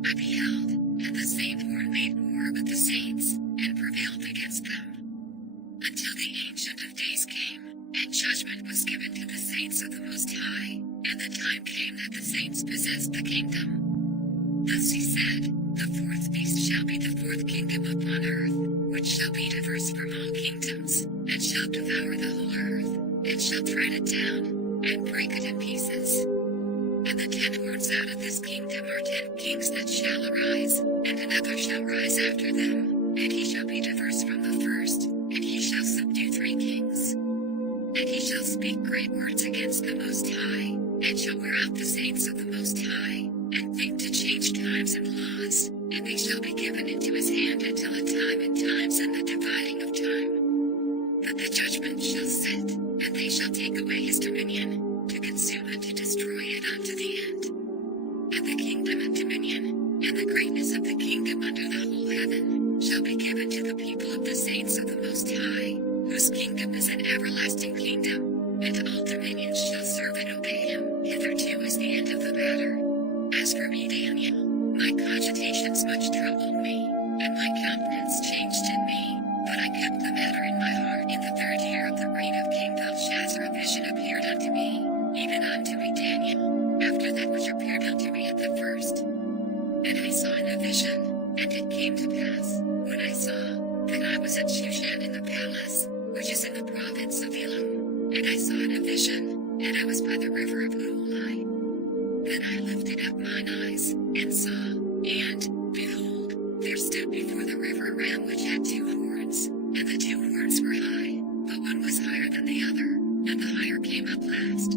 I beheld, and the same horn made war with the saints, and prevailed against them. until the Ancient of Days came, and judgment was given to the saints of the Most High, and the time came that the saints possessed the kingdom. Thus he said, the fourth beast shall be the fourth kingdom upon earth, which shall be diverse from all kingdoms, and shall devour the whole earth, and shall tread it down, and break it in pieces. And the 10 horns out of this kingdom are 10 kings that shall arise, and another shall rise after them, and he shall be diverse from the first, and he shall subdue 3 kings. And he shall speak great words against the Most High, and shall wear out the saints of the Most High, and think to change times and laws, and they shall be given into his hand until a time and times and the dividing of time. But the judgment shall sit, and they shall take away his dominion, to consume and to destroy it unto the end. And the kingdom and dominion, and the greatness of the kingdom under the whole heaven, shall be given to the people of the saints of the Most High, whose kingdom is an everlasting kingdom, and all dominions shall serve and obey him. Hitherto is the end of the matter. As for me, Daniel, my cogitations much troubled me, and my countenance changed in me, but I kept the matter in my heart. In the 3rd year of the reign of King Belshazzar a vision appeared unto me, even unto me Daniel, after that which appeared unto me at the first. And I saw in a vision, and it came to pass, when I saw, that I was at Shushan in the palace, which is in the province of Elam. And I saw in a vision, and I was by the river of Ulai. Then I lifted up mine eyes, and saw, and, behold, there stood before the river a ram which had 2 horns, and the 2 horns were high, but one was higher than the other, and the higher came up last.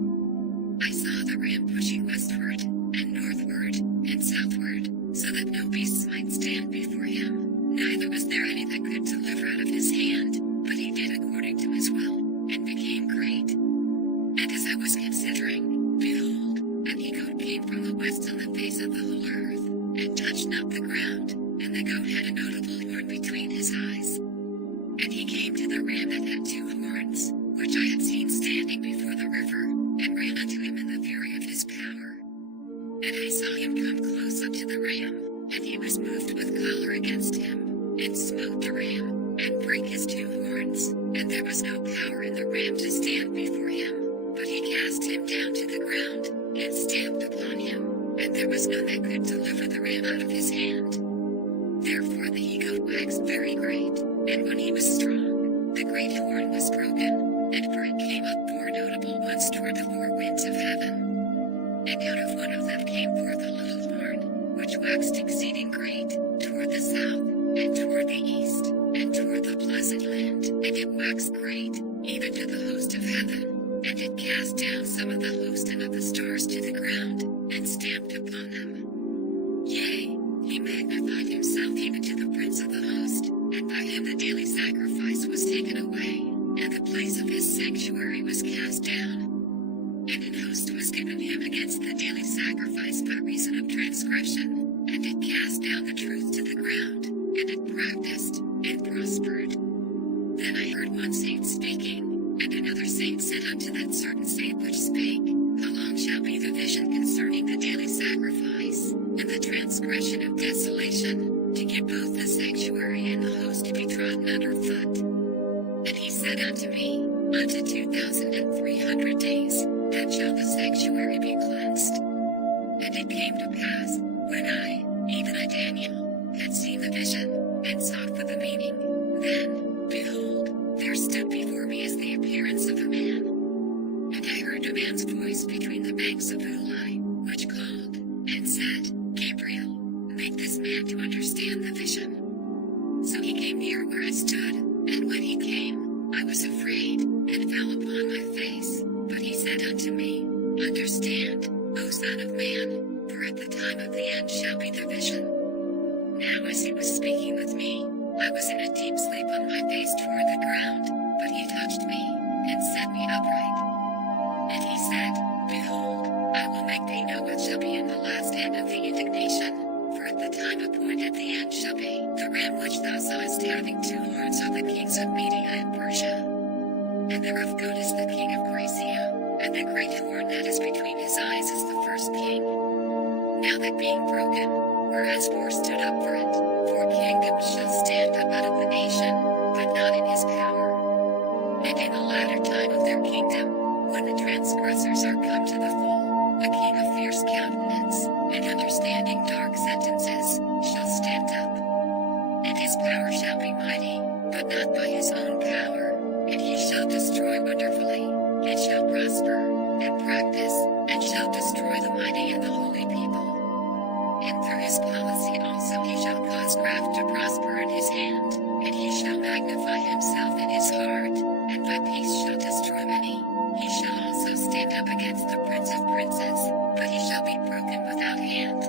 I saw the ram pushing westward, and northward, and southward, so that no beasts might stand before him, neither was there any that could deliver out of his hand, but he did according to his will, and became great. And as I was considering, behold, an he-goat came from the west on the face of the whole earth, and touched not the ground, and the goat had a notable horn between his eyes. And he came to the ram that had 2 horns, which I had seen standing before the river, and ran unto him in the fury of his power. And I saw him come close up to the ram, and he was moved with choler against him, and smote the ram, and brake his 2 horns, and there was no power in the ram to stand before him, but he cast him down to the ground, and stamped upon him, and there was none that could deliver the ram out of his hand. Therefore the he-goat waxed very great, and when he was strong, the great horn was broken, and for it came up 4 notable ones toward the 4 winds of heaven. And out of one of them came forth a little horn, which waxed exceeding great, toward the south, and toward the east, and toward the pleasant land, and it waxed great, even to the host of heaven, and it cast down some of the host and of the stars to the ground, and stamped upon them. Yea, he magnified himself even to the prince of the host, and by him the daily sacrifice was taken away, and the place of his sanctuary was cast down. And an host was given him against the daily sacrifice by reason of transgression, and it cast down the truth to the ground, and it practiced, and prospered. Then I heard one saint speaking, and another saint said unto that certain saint which spake, How long shall be the vision concerning the daily sacrifice, and the transgression of desolation, to give both the sanctuary and the host to be trodden under foot? And he said unto me, Unto 2,300 days, then shall the sanctuary be cleansed. And it came to pass, when I, even I Daniel, had seen the vision, and sought for the meaning, then, behold, there stood before me as the appearance of a man. And I heard a man's voice between the banks of Ulai, which called, and said, Gabriel, make this man to understand the vision. So he came near where I stood, and when he came, I was afraid, and fell upon my face. But he said unto me, Understand, O Son of Man, for at the time of the end shall be the vision. Now as he was speaking with me, I was in a deep sleep on my face toward the ground, but he touched me, and set me upright. And he said, Behold, I will make thee know what shall be in the last end of the indignation, for at the time appointed the end shall be. The ram which thou sawest having 2 horns are the kings of Media and Persia. And the rough goat is the king of Gracia, and the great horn that is between his eyes is the first king. Now that being broken, whereas 4 stood up for it, 4 kingdoms shall stand up out of the nation, but not in his power. And in the latter time of their kingdom, when the transgressors are come to the full, a king of fierce countenance, and understanding dark sentences, shall stand up. And his power shall be mighty, but not by his own power, and he shall destroy wonderfully, and shall prosper, and practice, and shall destroy the mighty and the holy people. And through his policy also he shall cause craft to prosper in his hand, and he shall magnify himself in his heart, and by peace shall destroy many. He shall also stand up against the prince of princes, but he shall be broken without hand.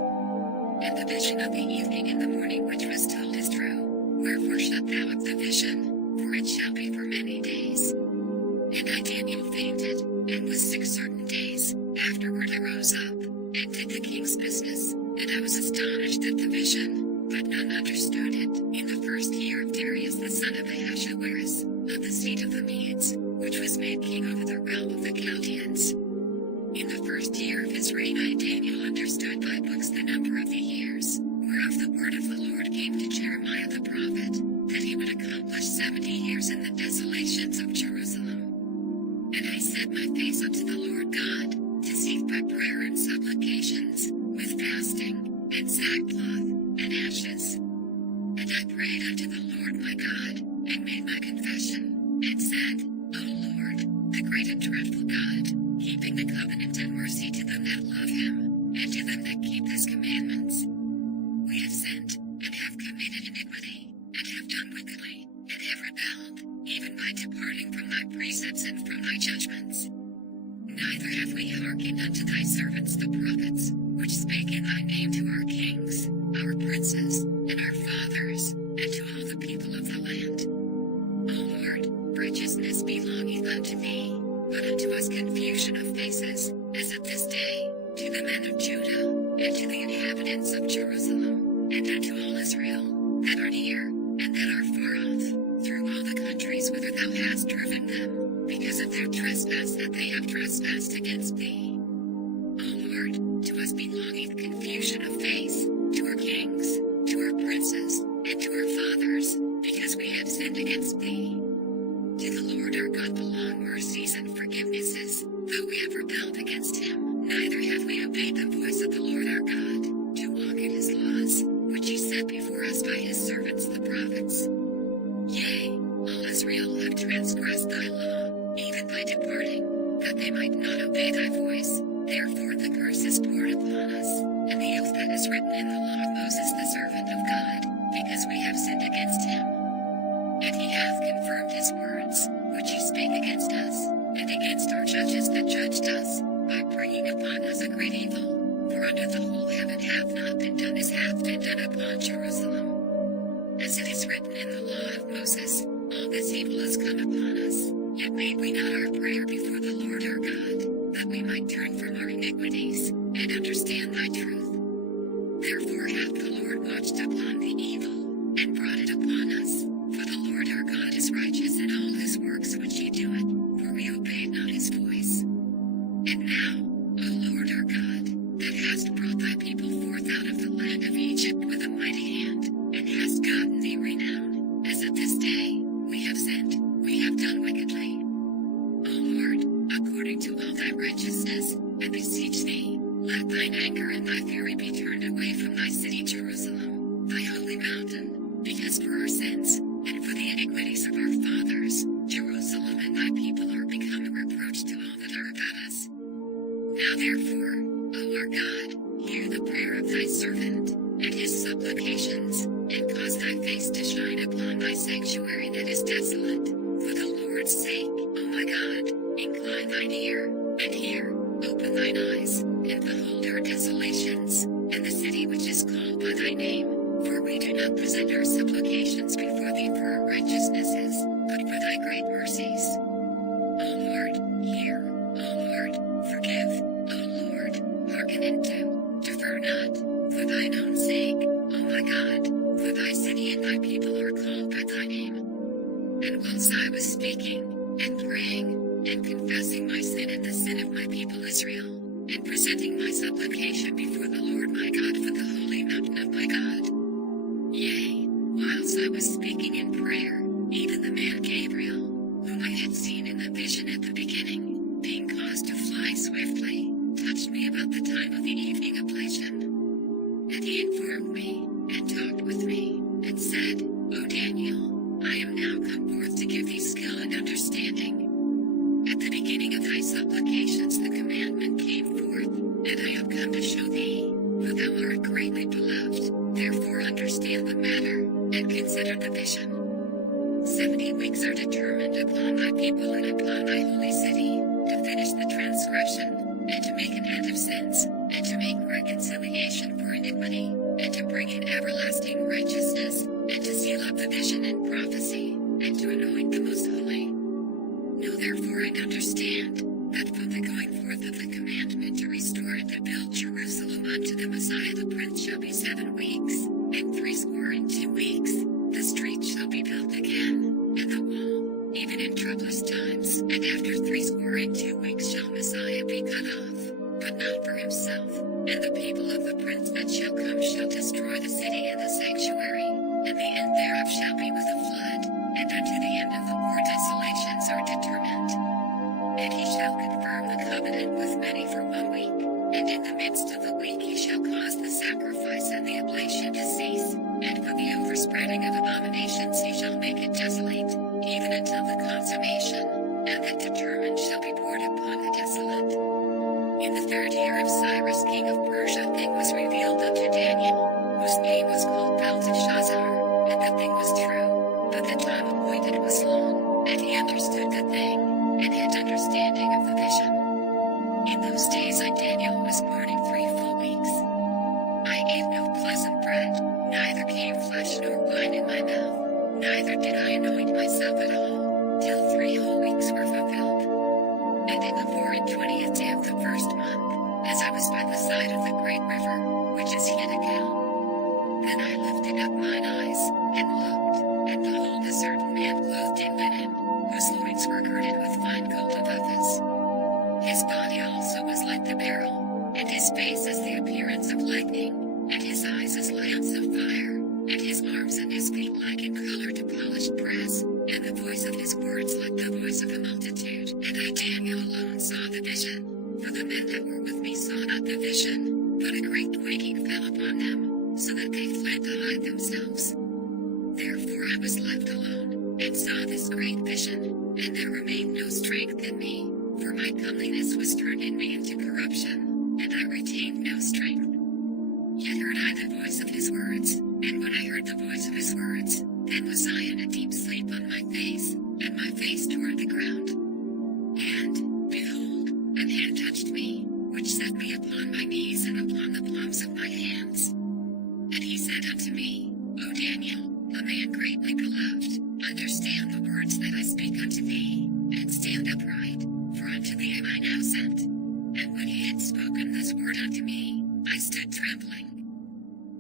And the vision of the evening and the morning which was told is true. Wherefore shut thou up the vision, for it shall be for many days. And I Daniel fainted, and was sick certain days. Afterward I rose up, and did the king's business, and I was astonished at the vision, but none understood it. In the first year of Darius the son of Ahasuerus, of the seed of the Medes, which was made king over the realm of the Chaldeans. In the first year of his reign I Daniel understood by books the number of the years, whereof the word of the Lord came to Jeremiah the prophet, that he would accomplish 70 years in the desolations of Jerusalem. And I set my face unto the Lord God, to seek by prayer and supplications, with fasting, and sackcloth, and ashes. And I prayed unto the Lord my God, and made my confession, and said, O Lord, the great and dreadful God, keeping the covenant and mercy to them that love him, and to them that keep his commandments. We have sinned, and have committed iniquity, and have done wickedly, and have rebelled, even by departing from thy precepts and from thy judgments. Neither have we hearkened unto thy servants the prophets, which spake in thy name to our kings, our princes, and our fathers, and to all the people of the land. O Lord, righteousness belongeth unto thee, but unto us confusion of faces, as at this day, to the men of Judah, and to the inhabitants of Jerusalem, and unto all Israel, that are near, and that are far off, through all the countries whither thou hast driven them, because of their trespass that they have trespassed against thee. O Lord, to us belongeth confusion of face, to our kings, to our princes, and to our fathers, because we have sinned against thee. To the Lord our God belong mercies and forgivenesses, though we have rebelled against him, neither have we obeyed the voice of the Lord our God, to walk in his laws, which he set before us by his servants the prophets. Yea, all Israel have transgressed thy law, even by departing, that they might not obey thy voice. Therefore the curse is poured upon us, and the oath that is written in the law of Moses the servant of God, because we have sinned against him. And he hath confirmed his words, which he spake against us, and against our judges that judged us, by bringing upon us a great evil. For under the whole heaven hath not been done as hath been done upon Jerusalem. As it is written in the law of Moses, all this evil is come upon us, yet made we not our prayer before the Lord our God, that we might turn from our iniquities, and understand thy truth. Therefore hath the Lord watched upon the evil, and brought it upon us. For the Lord our God is righteous in all his works which he doeth, for we obeyed not his voice. And now, O Lord our God, that hast brought thy people forth out of the land of Egypt with a mighty hand, and hast gotten thee renown, as at this day, we have sinned, we have done wickedly. O Lord, according to all thy righteousness, I beseech thee, let thine anger and thy fury be turned away from thy city Jerusalem, thy holy mountain, because for our sins, and for the iniquities of our fathers, Jerusalem and thy people are become a reproach to all that are about us. Now therefore, O our God, hear the prayer of thy servant, and his supplications, and cause thy face to shine upon thy sanctuary that is desolate. For the Lord's sake, O my God, incline thine ear, and hear, open thine eyes, and behold our desolations, and the city which is called by thy name. For we do not present our supplications before thee for our righteousnesses, but for thy great mercies. O Lord, hear, O Lord, forgive, O Lord, hearken and do, defer not, for thine own sake, O my God, for thy city and thy people are called by thy name. And whilst I was speaking, and praying, and confessing my sin and the sin of my people Israel, and presenting my supplication before the Lord my God for the holy mountain of my God, yea, whilst I was speaking in prayer, even the man Gabriel, whom I had seen vision at the beginning, being caused to fly swiftly, touched me about the time of the evening oblation. And he informed me, and talked with me, and said, O Daniel, I am now come forth to give thee skill and understanding. At the beginning of thy supplications the commandment came forth, and I have come to show thee, for thou art greatly beloved, therefore understand the matter, and consider the vision. 70 weeks are determined upon thy people and upon thy holy city, to finish the transgression, and to make an end of sins, and to make reconciliation for iniquity, and to bring in everlasting righteousness, and to seal up the vision and prophecy, and to anoint the most holy. Know therefore and understand, that from the going forth of the commandment to restore and to build Jerusalem unto the Messiah the Prince shall be 7 weeks, and 62 weeks, the street shall be built again, and the wall, even in troublous times, and after 62 weeks shall Messiah be cut off, but not for himself, and the people of the Prince that shall come shall destroy the city and the sanctuary, and the end thereof shall be with a flood, and unto the end of the war desolations are determined. And he shall confirm the covenant with many for 1 week, and in the midst of the week he shall cause the sacrifice and the oblation to cease, and for the overspreading of abominations he shall make it desolate, even until the consummation, and that determined shall be poured upon the desolate. In the 3rd year of Cyrus king of Persia a thing was revealed unto Daniel, whose name was called Belteshazzar, and the thing was true, but the time appointed was long, and he understood the thing, and had understanding of the vision. In those days I Daniel was mourning 3 full weeks. I ate no pleasant bread, neither came flesh nor wine in my mouth, neither did I anoint myself at all, till 3 whole weeks were fulfilled. And in the 24th day of the 1st month, as I was by the side of the great river, which is Hiddekel, then I lifted up mine eyes, and looked, and behold a certain man clothed in linen, whose loins were girded with fine gold above us. His body also was like the beryl, and his face as the appearance of lightning, and his eyes as lamps of fire, and his arms and his feet like in color to polished brass, and the voice of his words like the voice of a multitude. And I Daniel alone saw the vision, for the men that were with me saw not the vision, but a great quaking fell upon them, so that they fled to hide themselves. Therefore I was left alone, and saw this great vision, and there remained no strength in me, for my comeliness was turned in me into corruption, and I retained no strength. Yet heard I the voice of his words, and when I heard the voice of his words, then was I in a deep sleep on my face, and my face toward the ground. And, behold, an hand touched me, which set me upon my knees and upon the palms of my hands. And he said unto me, O Daniel, a man greatly beloved, understand the words that I speak unto thee, and stand upright, for unto thee am I now sent. And when he had spoken this word unto me, I stood trembling.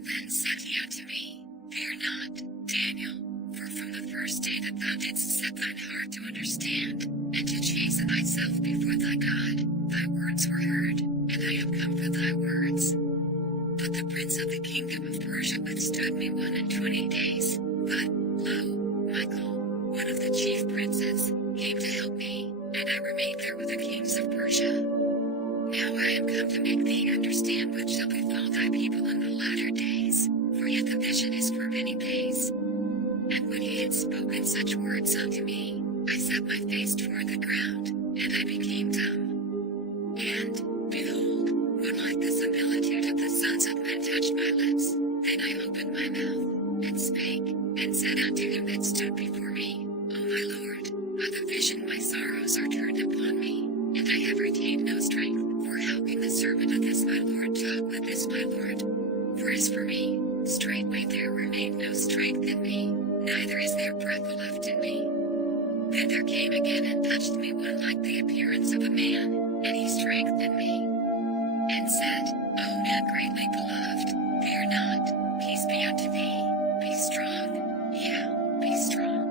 Then said he unto me, Fear not, Daniel, for from the first day that thou didst set thine heart to understand, and to chasten thyself before thy God, thy words were heard, and I have come for thy words. But the prince of the kingdom of Persia withstood me 21 days, but, lo, Michael, one of the chief princes, came to help me, and I remained there with the kings of Persia. Now I am come to make thee understand what shall befall thy people in the latter days, for yet the vision is for many days. And when he had spoken such words unto me, I set my face toward the ground, and I became dumb. And, behold, one like the similitude of the sons of men touched my lips. Then I opened my mouth, and spake, and said unto him that stood before me, O my Lord, by the vision my sorrows are turned upon me, and I have retained no strength, for how can the servant of this my Lord talk with this my Lord? For as for me, straightway there remained no strength in me, neither is there breath left in me. Then there came again and touched me one like the appearance of a man, and he strengthened me, and said, O man greatly beloved, fear not, peace be unto thee, be strong, be strong.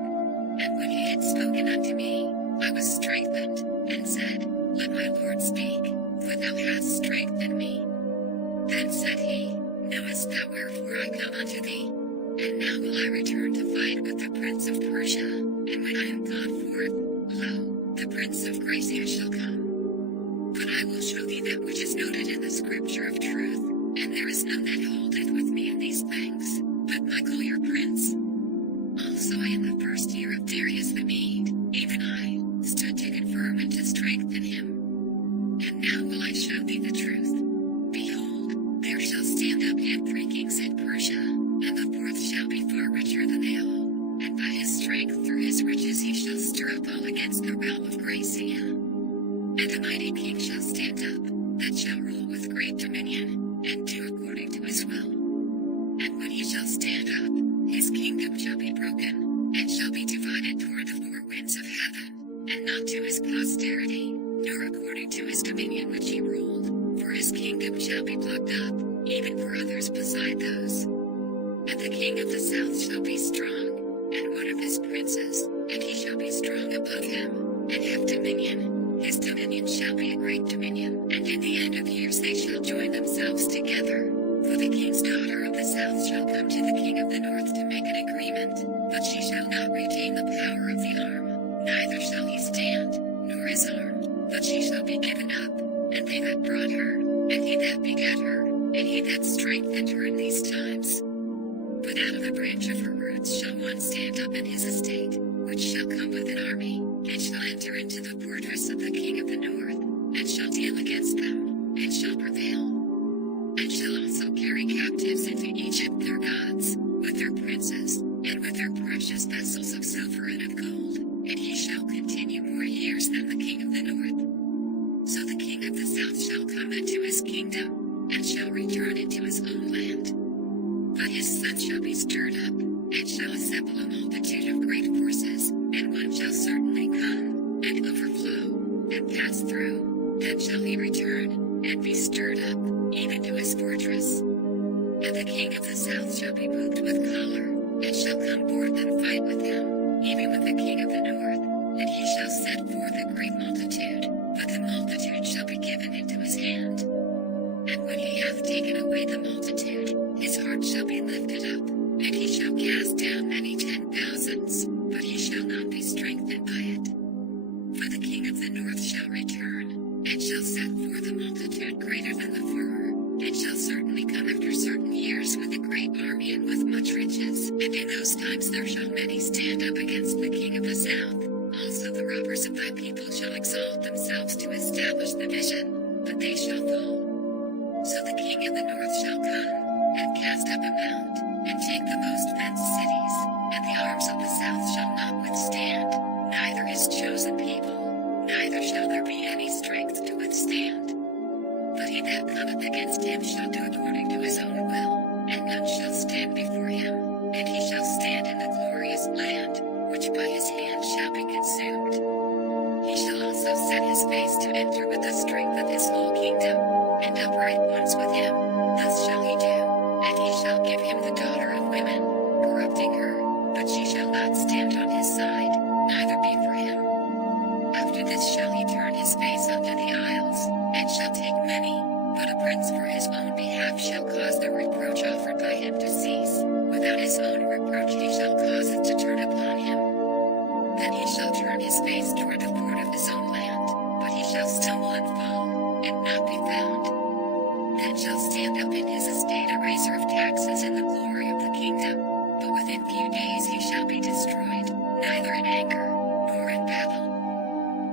And when he had spoken unto me, I was strengthened, and said, Let my Lord speak, for thou hast strengthened me. Then said he, Knowest thou wherefore I come unto thee? And now will I return to fight with the prince of Persia, and when I am gone forth, lo, the Prince of Grace shall come. But I will show thee that which is noted in the scripture of truth, and there is none that holdeth with me in these things, but Michael your prince. Also I in the first year of Darius the Mede, even I, stood to confirm and to strengthen him. And now will I show thee the truth. Behold, there shall stand up yet 3 kings in Persia, and the 4th shall be far richer than they all, and by his strength through his riches he shall stir up all against the realm of Gracia. And the mighty king shall stand up, that shall rule with great dominion, and do according to his will. And when he shall stand up, his kingdom shall be broken, and shall be divided toward the 4 winds of heaven, and not to his posterity, nor according to his dominion which he ruled, for his kingdom shall be plucked up, even for others beside those. And the king of the south shall be strong, and one of his princes, and he shall be strong above him, and have dominion. His dominion shall be a great dominion, and in the end of years they shall join themselves together. For the king's daughter of the south shall come to the king of the north to make an agreement, but she shall not retain the power of the arm, neither shall he stand, nor his arm, but she shall be given up, and they that brought her, and he that begat her, and he that strengthened her in these times. But out of the branch of her roots shall one stand up in his estate, which shall come with an army, and shall enter into the fortress of the king of the north, and shall deal against them, and shall prevail. And shall also carry captives into Egypt their gods, with their princes, and with their precious vessels of silver and of gold, and he shall continue more years than the king of the north. So the king of the south shall come into his kingdom, and shall return into his own land. But his son shall be stirred up, and shall assemble a multitude of great forces, and one shall certainly come, and overflow, and pass through. Then shall he return, and be stirred up, even to his fortress. And the king of the south shall be moved with choler, and shall come forth and fight with him, even with the king of the north, and he shall send forth a great multitude, but the multitude shall be given into his hand. And when he hath taken away the multitude, his heart shall be lifted up, and he shall cast down many 10,000s, but he shall not be strengthened by it. For the king of the north shall return, and shall send forth a multitude greater than the former, and shall certainly come after certain years with a great army and with much riches. And in those times there shall many stand up against the king of the south. Also the robbers of thy people shall exalt themselves to establish the vision, but they shall fall. So the king of the north shall come, and cast up a mound, and take the most fenced cities, and the arms of the south shall not withstand, neither his chosen people, neither shall there be any strength to withstand. But he that cometh against him shall do according to his own will, and none shall stand before him, and he shall stand in the glorious land, which by his hand shall be consumed. He shall also set his face to enter with the strength of his whole kingdom, and upright ones with him. Thus shall he do, and he shall give him the daughter of women, corrupting her, but she shall not stand on his side, neither be for him. After this shall he turn his face unto the isles, and shall take many, but a prince for his own behalf shall cause the reproach offered by him to cease. Without his own reproach he shall cause it to turn upon him. Then he shall turn his face toward the fort of his own land, but he shall stumble and fall, and not be found. Then shall stand up in his estate a raiser of taxes in the glory of the kingdom, but within few days he shall be destroyed, neither in anger, nor in battle.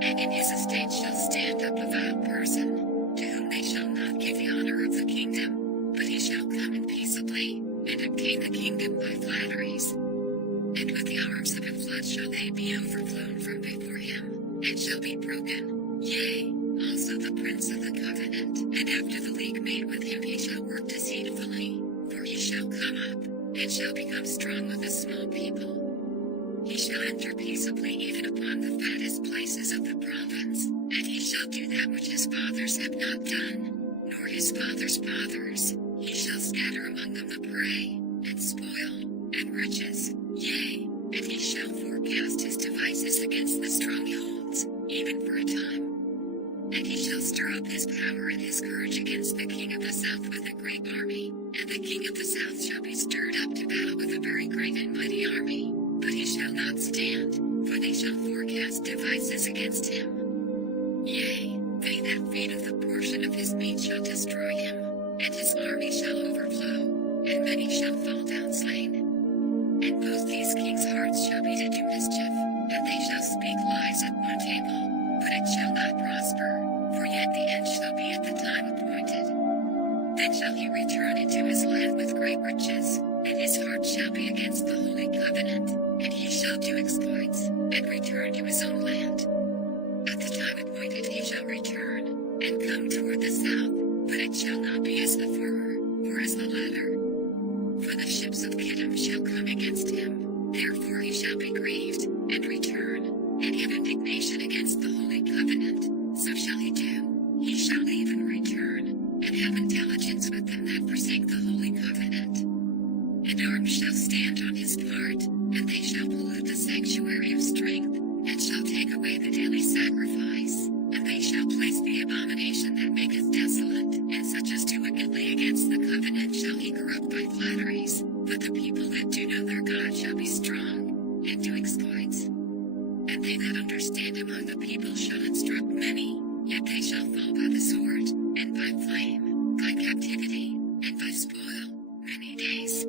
And in his estate shall stand up a vile person, to whom they shall not give the honor of the kingdom, but he shall come in peaceably, and obtain the kingdom by flatteries. And with the arms of a flood shall they be overflown from before him, and shall be broken, yea, also the prince of the covenant, and after the league made with him he shall work deceitfully, for he shall come up, and shall become strong with a small people. He shall enter peaceably even upon the fattest places of the province, and he shall do that which his fathers have not done, nor his fathers' fathers. He shall scatter among them the prey, and spoil, and riches, yea, and he shall forecast his devices against the strongholds, even for a time. And he shall stir up his power and his courage against the king of the south with a great army, and the king of the south shall be stirred up to battle with a very great and mighty army, but he shall not stand, for they shall forecast devices against him. Yea, they that feed of the portion of his meat shall destroy him, and his army shall overflow, and many shall fall down slain. And both these kings' hearts shall be to do mischief, and they shall speak lies at one table, but it shall not prosper, for yet the end shall be at the time appointed. Then shall he return into his land with great riches, and his heart shall be against the holy covenant, and he shall do exploits, and return to his own land. At the time appointed he shall return, and come toward the south, but it shall not be as the former, or as the latter. For the ships of Kittim shall come against him, therefore he shall be grieved, and return, and have indignation against the holy covenant, so shall he do, he shall leave and return, and have intelligence with them that forsake the holy covenant. And arms shall stand on his part, and they shall pollute the sanctuary of strength, and shall take away the daily sacrifice, and they shall place the abomination that maketh desolate, and such as do wickedly against the covenant shall he corrupt by flatteries, but the people that do know their God shall be strong, and do exploits. And they that understand among the people shall instruct many, yet they shall fall by the sword, and by flame, by captivity, and by spoil, many days.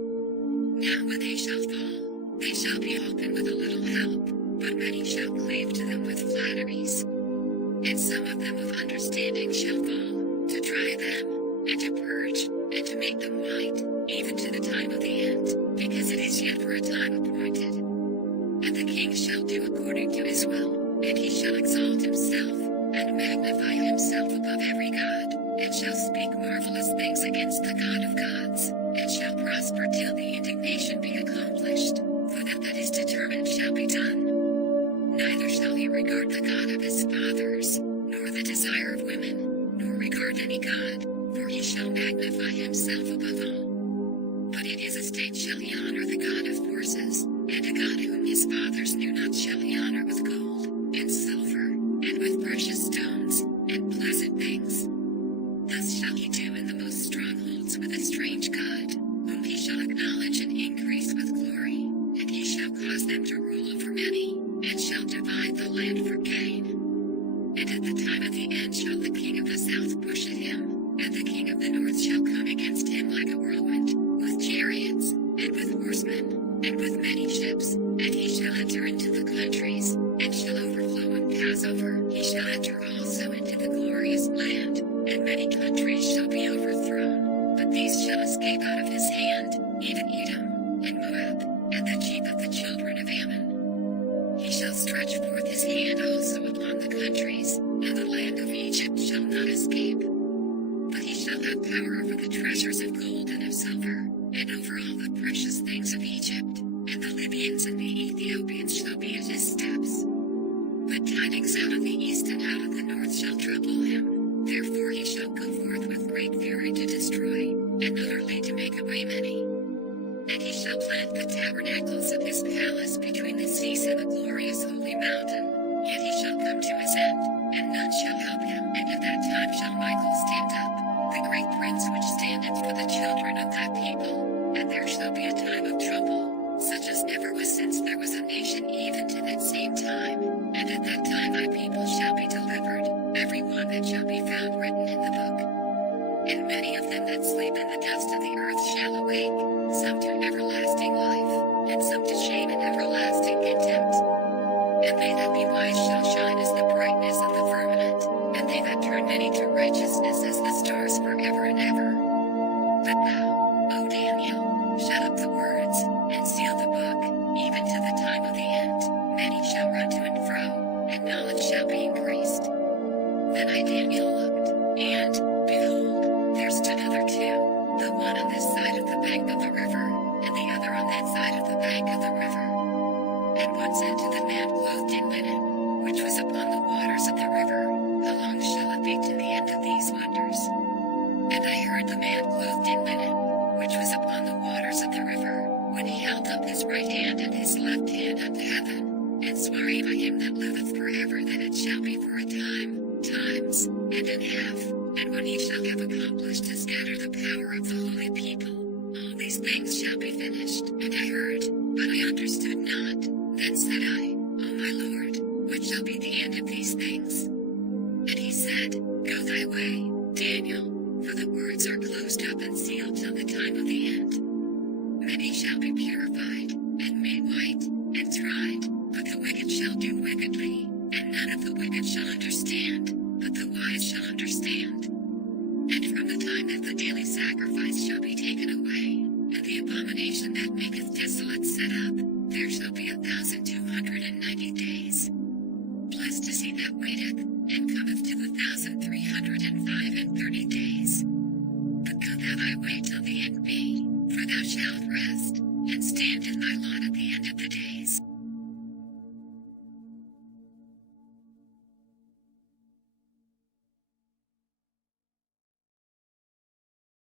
Now when they shall fall, they shall be holpen with a little help, but many shall cleave to them with flatteries. And some of them of understanding shall fall, to try them, and to purge, and to make them white, even to the time of the end, because it is yet for a time appointed. And the king shall do according to his will, and he shall exalt himself, and magnify himself above every god, and shall speak marvelous things against the God of gods, and shall prosper till the indignation be accomplished, for that is determined shall be done. Neither shall he regard the God of his fathers, nor the desire of women, nor regard any god, for he shall magnify himself above all. But in his estate shall he honor the God of forces, and a God whom his fathers knew not shall he honor with gold, and silver, and with precious stones, and pleasant things. Thus shall he do in the most strongholds with a strange God, whom he shall acknowledge and increase with glory, and he shall cause them to rule over many, and shall divide the land for gain. And at the time of the end shall the king of the south push at him, and the king of the north shall come against him like a whirlwind, with chariots, and with horsemen, and with many ships, and he shall enter into the countries, and shall overflow and pass over. He shall enter also into the glorious land, and many countries shall be overthrown, but these shall escape out of his hand, even Edom, and Moab, and the chief of the children of Ammon. He shall stretch forth his hand also upon the countries, and the land of Egypt shall not escape. But he shall have power over the treasures of gold and of silver, and over all the precious things of Egypt, and the Libyans and the Ethiopians shall be at his steps. But tidings out of the east and out of the north shall trouble him, therefore he shall go forth with great fury to destroy, and utterly to make away many. And he shall plant the tabernacles of his palace between the seas and the glorious holy mountain, yet he shall come to his end, and none shall help him. And at that time shall Michael stand up, the great prince which standeth for the children of that people, and there shall be a time of trouble, such as never was since there was a nation even to that same time. And at that time my people shall be delivered, every one that shall be found written in the book. And many of them that sleep in the dust of the earth shall awake, some to everlasting life, and some to shame and everlasting contempt. And they that be wise shall shine as the brightness of the firmament, and they that turn many to righteousness as the stars forever and ever. But thou, O Daniel, shut up the words, and seal the book, even to the time of the end. Many shall run to and fro, and knowledge shall be increased. Then I Daniel looked, and, behold, there stood other two, the one on this side of the bank of the river, and the other on that side of the bank of the river. And one said to the man clothed in linen, which was upon the waters of the river, How long shall it be to the end of these wonders? And I heard the man clothed in linen, which was upon the waters of the river, when he held up his right hand and his left hand unto heaven, and sware by him that liveth forever that it shall be for a time, times, and an half, and when he shall have accomplished to scatter the power of the holy people, all these things shall be finished. And I heard, but I understood not. Then said I, O my Lord, What shall be the end of these things? And he said, Go thy way, Daniel, for the words are closed up and sealed till the time of the end. Many shall be purified, and made white, and tried, but the wicked shall do wickedly, and none of the wicked shall understand, but the wise shall understand. And from the time that the daily sacrifice shall be taken away, and the abomination that maketh desolate set up, there shall be 1,290 days. Blessed is he that waiteth, and cometh to the 1,305 days. But go thou thy way till the end be, for thou shalt rest, and stand in thy lot at the end of the day.